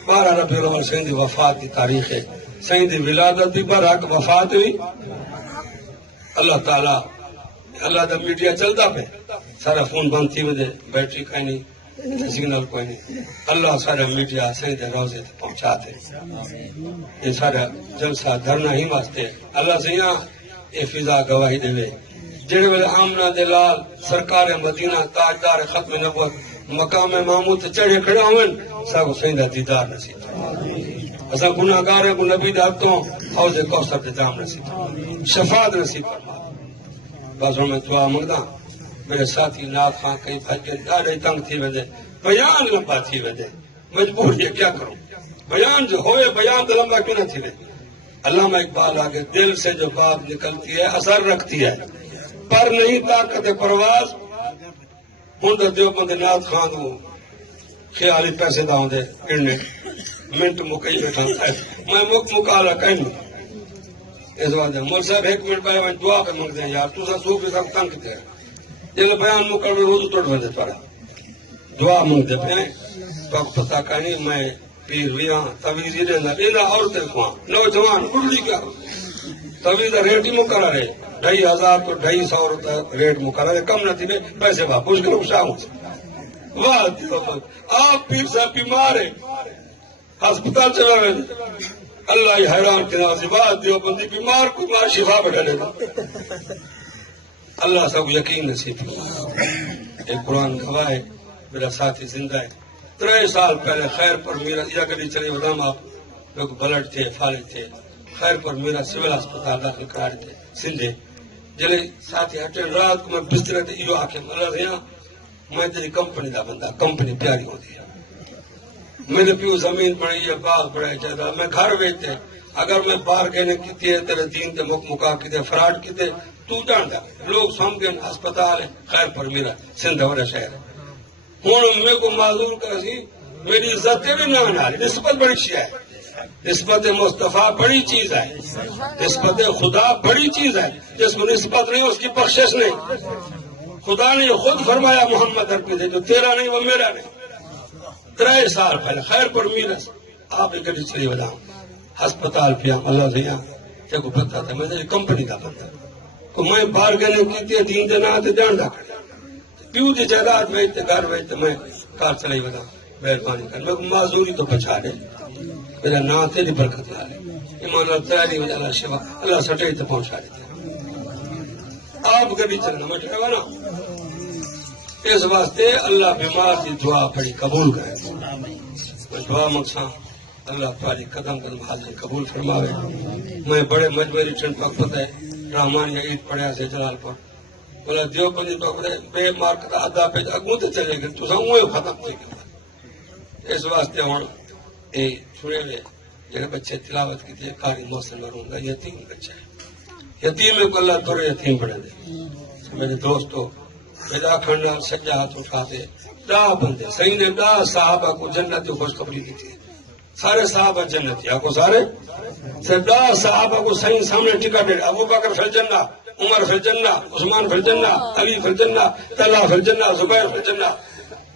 12 ربیع الاول سائیں دی وفات کی تاریخ ہے سائیں دی ولادت بھی برحق وفات ہوئی اللہ تعالی اللہ دا میڈیا چلتا پہ سارا فون بند تھی وجہ بیٹری کوئی نہیں سگنل کوئی نہیں اللہ سارا میڈیا سائیں دے روزے تے پہنچاتے یہ سارا جلسہ دھرنا ہی واسطے اللہ سے یہاں یہ فضا گواہی دے جڑے ویلے آمنہ دے لال سرکار مدینہ تاجدار ختم نبوت مقام محمود تے چڑھے کھڑے ہوئن ساگو سائیں دا دیدار نصیب اساں گناہگار کو نبی دے ہتھوں حوض کوثر دے جام نصیب شفاعت نصیب فرما بس میں دعا منگدا میرے ساتھی نات خان کئی بھائی ڈاڑے تنگ تھی وجے بیان لمبا تھی وجے مجبور ہے کیا کروں بیان جو ہوئے بیان تو لمبا کیوں نہ تھی وجے علامہ اقبال آگے دل سے جو بات نکلتی ہے اثر رکھتی ہے پر نہیں طاقت پرواز ہوں تو دیوبند نات خان کو خیالی پیسے داؤں دے گرنے منٹ مکئی بیٹھا میں مکالا کہیں اس واسطے مول صاحب 1 منٹ پہ دعا پہ منگتے ہیں یار تو صوفی صاحب تنگ کتے ہیں جلے بیان مکر میں روز توڑ بندے پڑا دعا منگتے پہ ہیں تو آپ پتہ کہیں میں پیر ویاں تویزی رہنا اینا عورتیں خواہ نوجوان اڑلی کیا تویزہ ریٹ ہی مکرہ رہے 2,500 تو 250 روپے ریٹ مکرہ رہے کم نہ تھی پیسے با پوچھ کرو شاہوں سے واہ دیوبند آپ پیر صاحب بیمار ہیں ہسپتال چلا رہے اللہ ہی حیران کے ناظر بات دیوبندی بیمار کوئی مار شفا بیٹھا لیتا اللہ سب یقین نصیب ایک قرآن گواہ ہے میرا ساتھی زندہ ہے 3 سال پہلے خیر پر میرا یا کبھی چلے علام آپ لوگ بلڈ تھے فالج تھے خیر پر میرا سول اسپتال داخل کرا رہے تھے سندھے جلے ساتھی ہٹے رات کو میں بستر تے ایو آکے اللہ رہا میں تیری کمپنی دا بندہ کمپنی پیاری ہوتی ہے میرے پیو زمین پڑی ہے باغ پڑے چاہتا میں گھر بیچتے اگر میں باہر کہنے کیتی ہے تیرے دین تے مکا کیتے فراڈ کیتے تو جانتا لوگ سمجھیں ہسپتال ہے خیر پر میرا سندھ بڑا شہر ہے ہوں میرے کو معذور کر سی میری عزت بھی نہ نسبت بڑی شیا ہے نسبت مصطفیٰ بڑی چیز ہے، نسبت خدا بڑی چیز ہے. جس کو نسبت نہیں اس کی بخشش نہیں. خدا نے خود فرمایا محمد ارپی دے جو تیرا نہیں وہ میرا نہیں. 3 سال پہلے خیر پر میرس آپ ایک گڈی چلی وجہ ہسپتال پیا اللہ سے یہاں کو پتا تھا میں کمپنی کا بندہ کو میں باہر گنے کی دین دے نہ جاندا پیو دی جائیداد میں گھر میں میں کار چلائی وجہ مہربانی کر میں معذوری تو بچا دے میرا نا تیری برکت لا لے ایمان اللہ تیاری وجہ اللہ شفا اللہ سٹے تے پہنچا دے. آپ گڈی چلنا میں ٹھیک نا اس واسطے اللہ بیمار کی دعا بڑی قبول کرے. دعا مقصد اللہ تمہاری قدم قدم حاضر قبول فرماوے. میں بڑے مجبوری ٹھنڈ پاک پتہ ہے رحمانیہ عید پڑھیا سے جلال پور بولا دیو بندی پاک پتہ ہے بے مارک کا آدھا پیج اگوں تے چلے گئے تو ساموں ختم تھی گیا. اس واسطے ہوں اے چھڑے ہوئے جڑے بچے تلاوت کی تھی قاری محسن مروں گا یتیم بچہ ہے یتیم کو اللہ تورے یتیم پڑھے دے. میرے دوستو میرا کھنڈا سجا ہاتھ اٹھاتے 10 بندے صحیح نے 10 صحابہ کو جنت کی خوشخبری دی تھی. سارے صحابہ جنتی آپ کو سارے 10 صحابہ کو صحیح سامنے ٹکٹ دے. ابو بکر فی الجنہ عمر فی الجنہ عثمان فی الجنہ علی فی الجنہ طلحہ فی الجنہ زبیر فی الجنہ.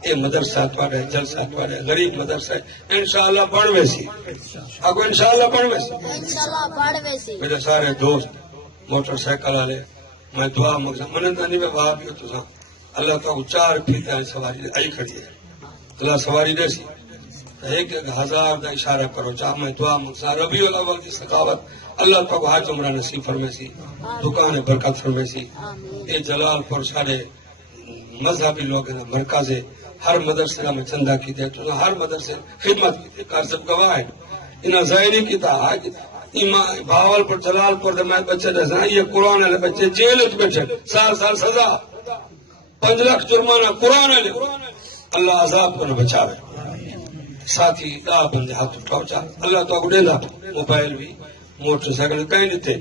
یہ مدرسہ تھوڑے جلسہ تھوڑے غریب مدرسہ ہے انشاءاللہ پڑھ ویسی آپ کو انشاءاللہ پڑھ ویسی. میرے سارے دوست موٹر سائیکل والے میں دعا مقصد من نہیں میں وہاں بھی تو اللہ کا 4 پھیتا سواری آئی کھڑی ہے اللہ سواری دے سی 1000 کا اشارہ کرو چاہ میں دعا مقصد ربیع الاول کی ثقافت اللہ کا حج عمرہ نصیب فرمے سی دکان برکت فرمے سی. یہ جلال پور سارے مذہبی لوگ ہیں مرکز ہر مدرسے کا میں چندہ کی تھے تو ہر مدرسے خدمت کی تھی کار سب گواہ ہے انہیں ظاہری کی تھا بھاول پر جلال پور میں بچے جیسا یہ قرآن والے بچے جیل بیٹھے سال سزا 5 لاکھ جرمانہ قرآن والے اللہ عذاب کو نہ بچاوے. ساتھی 10 بندے ہاتھ پہنچا اللہ تو کو دینا موبائل بھی موٹر سائیکل کہیں نہیں تھے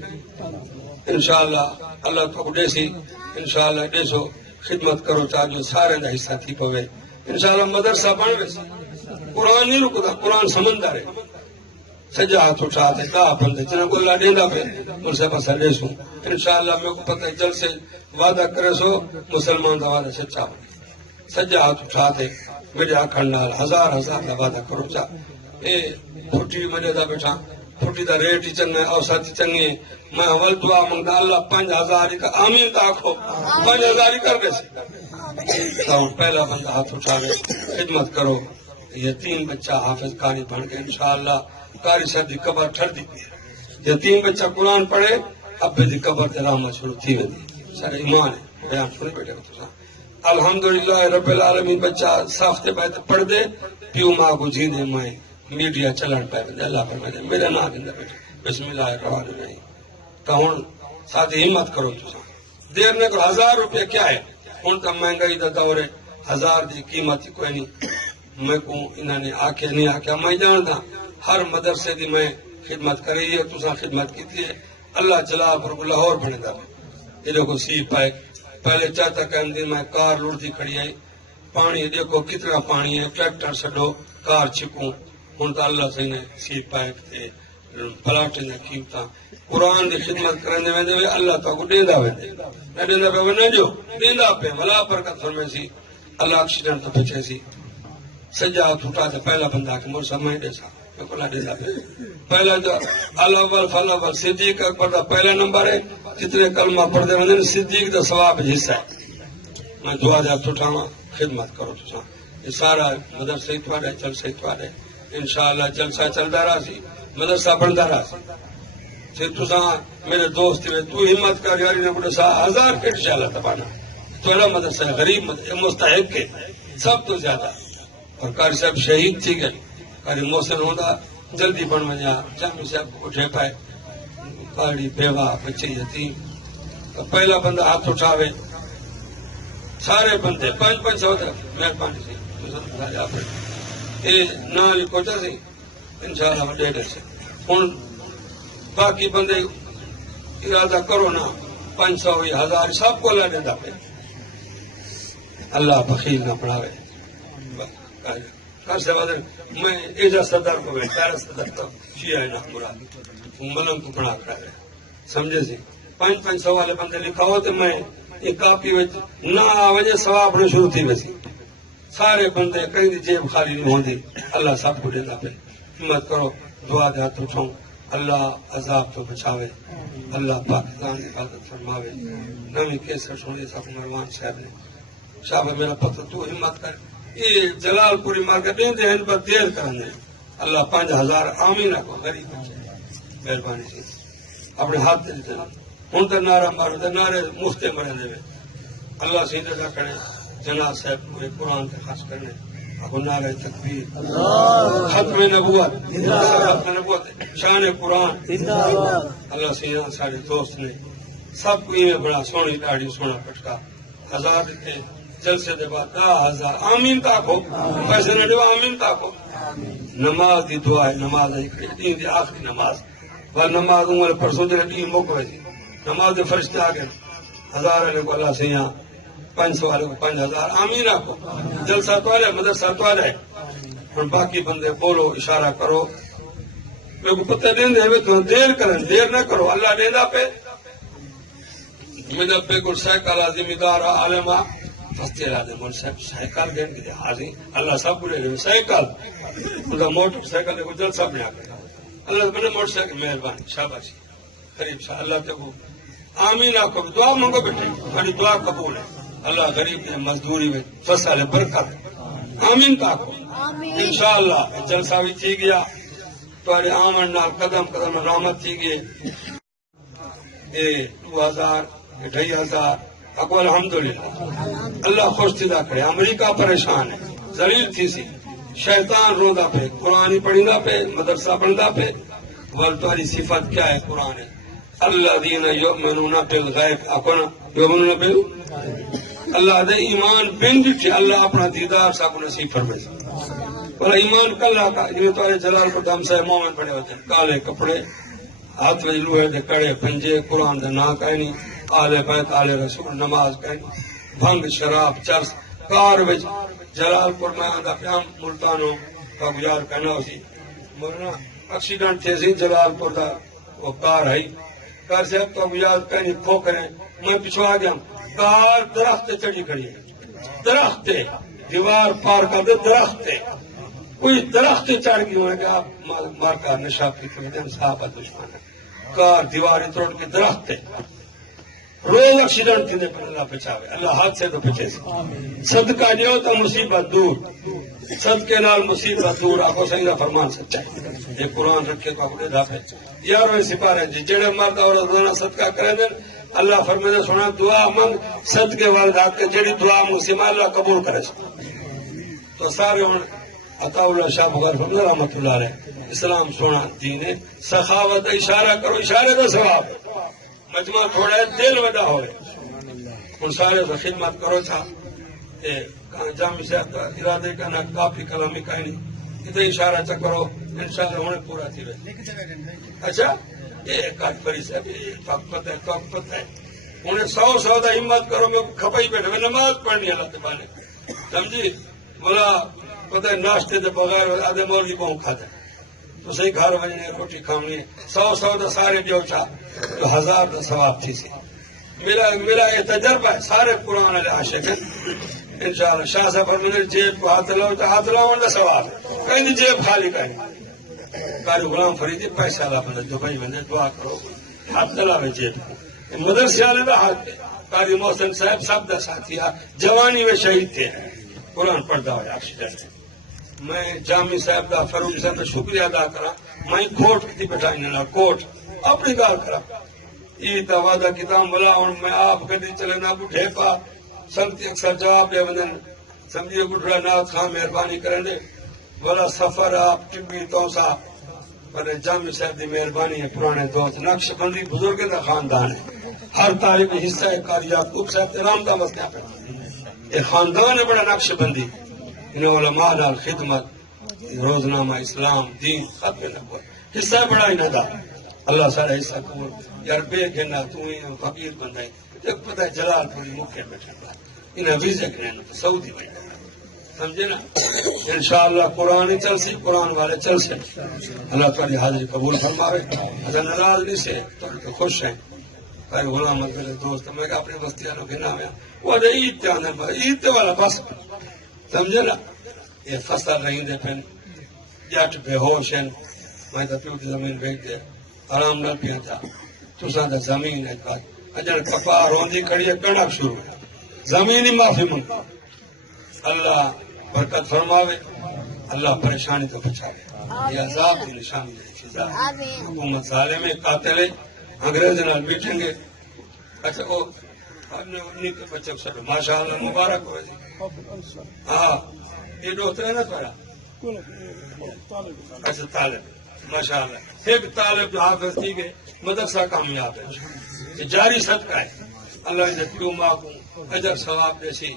انشاءاللہ اللہ تو کو دے سی انشاءاللہ دیسو خدمت کرو چاہ جو سارے دا حصہ تھی پوے انشاءاللہ مدرسہ بن ویسے قرآن نہیں رکتا قرآن سمندر ہے. سجا ہاتھ اٹھاتے 10 بندے جنہوں کو اللہ دینا پہ ان سے پاس دے سوں انشاءاللہ میرے کو پتہ ہے جل سے وعدہ کرے سو مسلمان دا وعدہ سچا ہو. سجا ہاتھ اٹھاتے میرے آکھن نال 1000 دا وعدہ کرو چا اے پھٹی مجھے دا بیٹھا پھٹی دا ریٹ ہی چنگا ہے اوسط چنگی ہے میں اول دعا منگتا اللہ 5000 کا آمین تا آکھو 5000 کر دے سے پہلا بندہ ہاتھ اٹھاوے خدمت کرو. یتیم بچہ حافظ قاری بن کے انشاءاللہ قاری صاحب دی قبر ٹھر دی پی یتیم بچہ قرآن پڑھے ابے دی قبر تے رحمت شروع تھی ویندی سارے ایمان ہے بیان سن بیٹھے تو الحمدللہ رب العالمین بچہ سافتے پہ پڑھ دے پیو ماں کو جی دے میں میڈیا چلن پہ اللہ پر میرے نام کے اندر بیٹھے بسم اللہ الرحمن الرحیم. تو ہوں ساتھ ہمت کرو تو دیر نے کو 1000 روپے کیا ہے ہوں تو مہنگائی دا دور ہے 1000 دی قیمت کوئی نہیں. میں کو انہوں نے آکھے نہیں آکھا میں جانتا ہر مدرسے دی میں خدمت کری ہے تو خدمت کی تھی اللہ جلال پر لاہور بنے دا یہ دیکھو سی پائے پہلے چاہتا کہ میں کار لڑتی کھڑی آئی پانی دیکھو کتنا پانی ہے ٹریکٹر سڈو کار چھکوں ہوں تو اللہ سے نے سی پائپ تے پلاٹ نے کیتا قرآن دی خدمت کرنے ویندے اللہ تو کو دیندا ویندے نہ دیندا پہ نہ جو دیندا پہ بلا برکت فرمے سی اللہ ایکسیڈنٹ تو بچے سی. سجا ٹوٹا تھا پہلا بندہ کہ مجھ سمجھ دے سا پہلا جو الاول فالاول صدیق اکبر دا پہلا نمبر ہے جتنے کلمہ پڑھ دے وندے صدیق دا ثواب حصہ ہے. میں دعا دے ہاتھ اٹھاواں خدمت کرو تو یہ سارا مدرسہ اتوارے جلسہ اتوارے انشاءاللہ جلسہ چلتا رہا سی مدرسہ بنتا رہا سی. پھر تو میرے دوست تو ہمت کر یاری نے بڑے 1000 کے انشاءاللہ تبانا تو مدرسہ غریب مستحق کے سب تو زیادہ اور قاری صاحب شہید تھی گئے قاری محسن ہوتا جلدی بن وجہ جامع صاحب کو اٹھے پائے قاری بیوہ بچے یتیم تو پہلا بندہ ہاتھ اٹھاوے سارے بندے 500 مہربانی سے یہ نہ لکھوچا سی انشاءاللہ ڈے ڈے سے ہوں باقی بندے ارادہ کرو نا 500 1000 سب کو اللہ دیتا پہ اللہ بخیل نہ پڑھاوے کر سے بعد میں ایجا صدر کو بیٹھا صدر تو شیعہ نہ مراد ملنگ کو بنا کر رہے سمجھے سی 500 والے بندے لکھا ہو تو میں یہ کاپی نہ وجہ ثواب نہ شروع تھی ویسی سارے بندے کہیں دی جیب خالی نہیں ہوندی اللہ سب کو دیتا پہ ہمت کرو دعا دے ہاتھ اٹھاؤں اللہ عذاب تو بچاوے اللہ پاکستان کی حفاظت فرماوے نمی کیسر سنے سب مروان صاحب نے شاہ میرا پتر تو ہمت کر یہ جلال پوری مارکیٹ دیں دے ان پر دیر کرنے اللہ 5000 آمین کو غریب بچے مہربانی سے اپنے ہاتھ دے دیتے ہوں تو نعرہ مارو تو نعرے مفتے مرے دے اللہ سیدھے نہ کرے جناب صاحب پورے قرآن کے خاص کرنے ابو نعرہ تکبیر ختم نبوت ختم نبوت شان قرآن اللہ سیدھا سارے دوست نے سب کو یہ بڑا سونی داڑھی سونا پٹکا 1000 دیتے جلسے دے بعد 10,000 آمین تاکو پیسے نہ دیو آمین تاکو نماز دی دعا ہے نماز دین دی آخری نماز اور نماز عمر پرسوں جڑے دین موقع ہے نماز دے فرشتے آ گئے 1000 والے کو اللہ سے یہاں 500 والے کو 5000 آمین آکو جلسہ تو ہے مدرسہ تو ہے اور باقی بندے بولو اشارہ کرو میرے کو پتہ دیں دے تو دیر کریں دیر نہ کرو اللہ دینا پہ میرا پہ گل سائیکل ذمہ دار عالمہ فستے رادے مول صاحب سائیکل دین کے حاضر اللہ سب کو لے سائیکل خدا موٹر سائیکل کو جلسہ بنا کر اللہ بنے موٹر سائیکل مہربانی شاباشی غریب شاہ اللہ تے کو آمین آکو دعا مانگو بیٹھے ہماری دعا قبول ہے اللہ غریب نے مزدوری میں فصل برکت آمین تاکو انشاءاللہ جلسہ بھی تھی گیا تمہارے آمن نال قدم قدم رحمت تھی گئے 2000 2500 اکو الحمدللہ اللہ خوش تھا کرے امریکہ پریشان ہے ذلیل تھی سی شیطان روندہ پہ قرآن پڑھندا پہ مدرسہ پڑھندا پہ ول تمہاری صفت کیا ہے قرآن الذین یؤمنون بالغیب اکونا یؤمنون بال اللہ دے ایمان بن ڈٹھے اللہ اپنا دیدار سا کو نصیب فرمائے بلا ایمان کلا کا جنہیں تمہارے جلال کو دم سے مومن پڑے ہوتے ہیں کالے کپڑے ہاتھ میں لوہے دے کڑے پنجے قرآن دے نا کہنی آل بیت آل رسول نماز کہنی بھنگ شراب چرس کار وچ جلال پور میں آندا پیام ملتانوں کا گزار کہنا اسی مرنا ایکسیڈنٹ تھے سی جلال پور دا وہ کار ہے کار سے تو گزار کہنی کھو کریں میں پیچھو آ گیا کار درخت چڑھی کھڑی ہے درخت دیوار پار کر دے درخت کوئی درخت چڑھ گئی ہوئے کہ آپ مار کا نشہ پیتے ہیں صاحب دشمن ہے کار دیوار توڑ کے درخت روز ایکسیڈنٹ تھے پر اللہ بچاوے اللہ ہاتھ سے تو بچے سے صدقہ دیو تو مصیبت دور صدقے نال مصیبت دور آپ کو صحیح فرمان سچا ہے یہ قرآن رکھے تو آپ نے دھاپے یارویں سپارے جی جڑے مرد اور روزانہ صدقہ کرے دیں اللہ فرمائے سونا دعا منگ صدقے والدات کے جڑی دعا مسلم اللہ قبول کرے تو سارے ہوں عطا اللہ شاہ بغیر فرمائے رحمت اللہ علیہ اسلام سونا دین ہے سخاوت اشارہ کرو اشارے دا ثواب مجمع تھوڑا ہے دل ودا ہوئے ان سارے سے خدمت کرو چھا جامع صاحب کا ارادے کا نہ کافی کلامی کا نہیں اتنے اشارہ چا کرو انشاءاللہ ہونے پورا تھی رہے اچھا ایک آٹھ پری صاحب طاقت ہے انہیں 100 دا ہمت کرو میں کھپائی بیٹھے میں نماز پڑھنی اللہ تبانے سمجھی بولا پتہ ناشتے دے بغیر آدھے مولوی بہوں کھا دے تو صحیح گھر وجنے روٹی کھاونی 100 دا سارے دیو چاہ تو 1000 دا ثواب تھی سی میرا یہ تجربہ ہے سارے قرآن علیہ عاشق ہیں انشاءاللہ شاہ صاحب فرماتے جیب کو ہاتھ لاؤ تو ہاتھ لاؤ دا ثواب کہیں دی جیب خالی کہیں قاری غلام فریدی پیسہ اللہ بندے دبئی بندے دعا کرو ہاتھ لاوے جیب کو مدرسے والے دا ہاتھ قاری محسن صاحب سب دا ساتھی جوانی میں شہید تھے قرآن پڑھتا ہوا ایکسیڈنٹ میں جامع صاحب دا فروغ صاحب کا شکریہ ادا کرا میں کوٹ کی بٹھائی نہ کوٹ اپنی گال کرا یہ تا وعدہ کتاب بلا اور میں آپ گڈی چلے نہ بٹھے پا سنگتی اکثر جواب دے ونن سمجھے بٹھڑا نات خان مہربانی کریں دے بلا سفر آپ ٹبی توسا پر جامع صاحب دی مہربانی ہے پرانے دوست نقش بندی بزرگ دا خاندان ہے ہر تاریخ حصہ ہے قاری یعقوب صاحب تے رام دا مسئلہ پہ یہ خاندان ہے بڑا نقش بندی انہوں علماء نال خدمت روزنامہ اسلام دین ختم نبوت حصہ بڑا ہی نہ دا اللہ سارا حصہ کو یار بے گنا تو ہی فقیر بندہ ہے پتہ ہے جلال پوری مکھے بیٹھا انہیں ویزے کرنے تو سعودی بیٹھا سمجھے نا. انشاءاللہ قرآن ہی چل سی، قرآن والے چل سے. اللہ تعالی حاضری قبول فرماوے. اگر ناراض نہیں سے تو خوش ہیں. غلام میرے دوست میں اپنے بستی والوں کے نام ہے وہ عید تے آنے عید والا بس سمجھے نا. یہ فصل رہی دے پھر جٹ بے ہوش ہیں. میں تو پیو کی زمین بیچ دے آرام نہ پیا تھا. تساں دا زمین ہے بات اجر کپا روندی کھڑی ہے کڑک شروع ہے. زمین ہی معافی منگا. اللہ برکت فرماوے. اللہ پریشانی تو بچاوے. یہ عذاب کی نشانی ہے. حکومت ظالم ہے، قاتل ہے. انگریز نال بیٹھیں گے. اچھا وہ انہیں کے بچے سب ماشاء اللہ مبارک ہو جی. ہاں یہ دوست ہے نا تھوڑا. اچھا طالب ماشاء اللہ ایک طالب جو حافظ تھی گئے مدرسہ کامیاب ہے. یہ جاری صدقہ ہے. اللہ نے کیوں ماں کو اجر ثواب دے سی.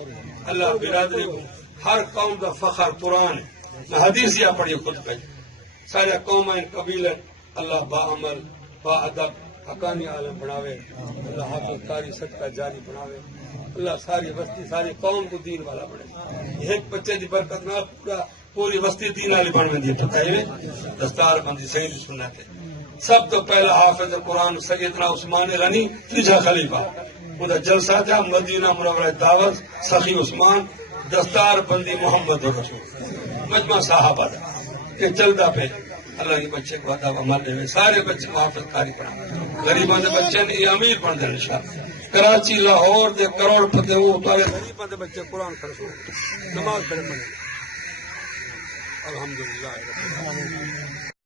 اللہ برادری کو ہر قوم کا فخر قرآن ہے. میں حدیث یا پڑھی خود پہ سارے قوم قبیلے اللہ با عمل با ادب حقانی عالم بناوے. اللہ حافظ کاری صدقہ جاری بناوے. اللہ ساری بستی ساری قوم کو دین والا بنے. ایک بچے کی برکت نہ پوری بستی دین والی بن میں پتائے دستار بندی صحیح سنت ہے. سب تو پہلا حافظ قرآن سیدنا عثمان غنی تیجا خلیفہ وہ جلسہ تھا مدینہ منورہ دعوت سخی عثمان دستار بندی محمد رسول مجمع صحابہ تھا. یہ چلتا پہ اللہ کے بچے کو عطا عمل دے. سارے بچے کو حافظ کاری پڑھا. غریباں دے بچے نے امیر بن دے انشاءاللہ. کراچی لاہور دے کروڑ پتے وہ تارے غریباں دے بچے قرآن پڑھو نماز پڑھے. الحمدللہ.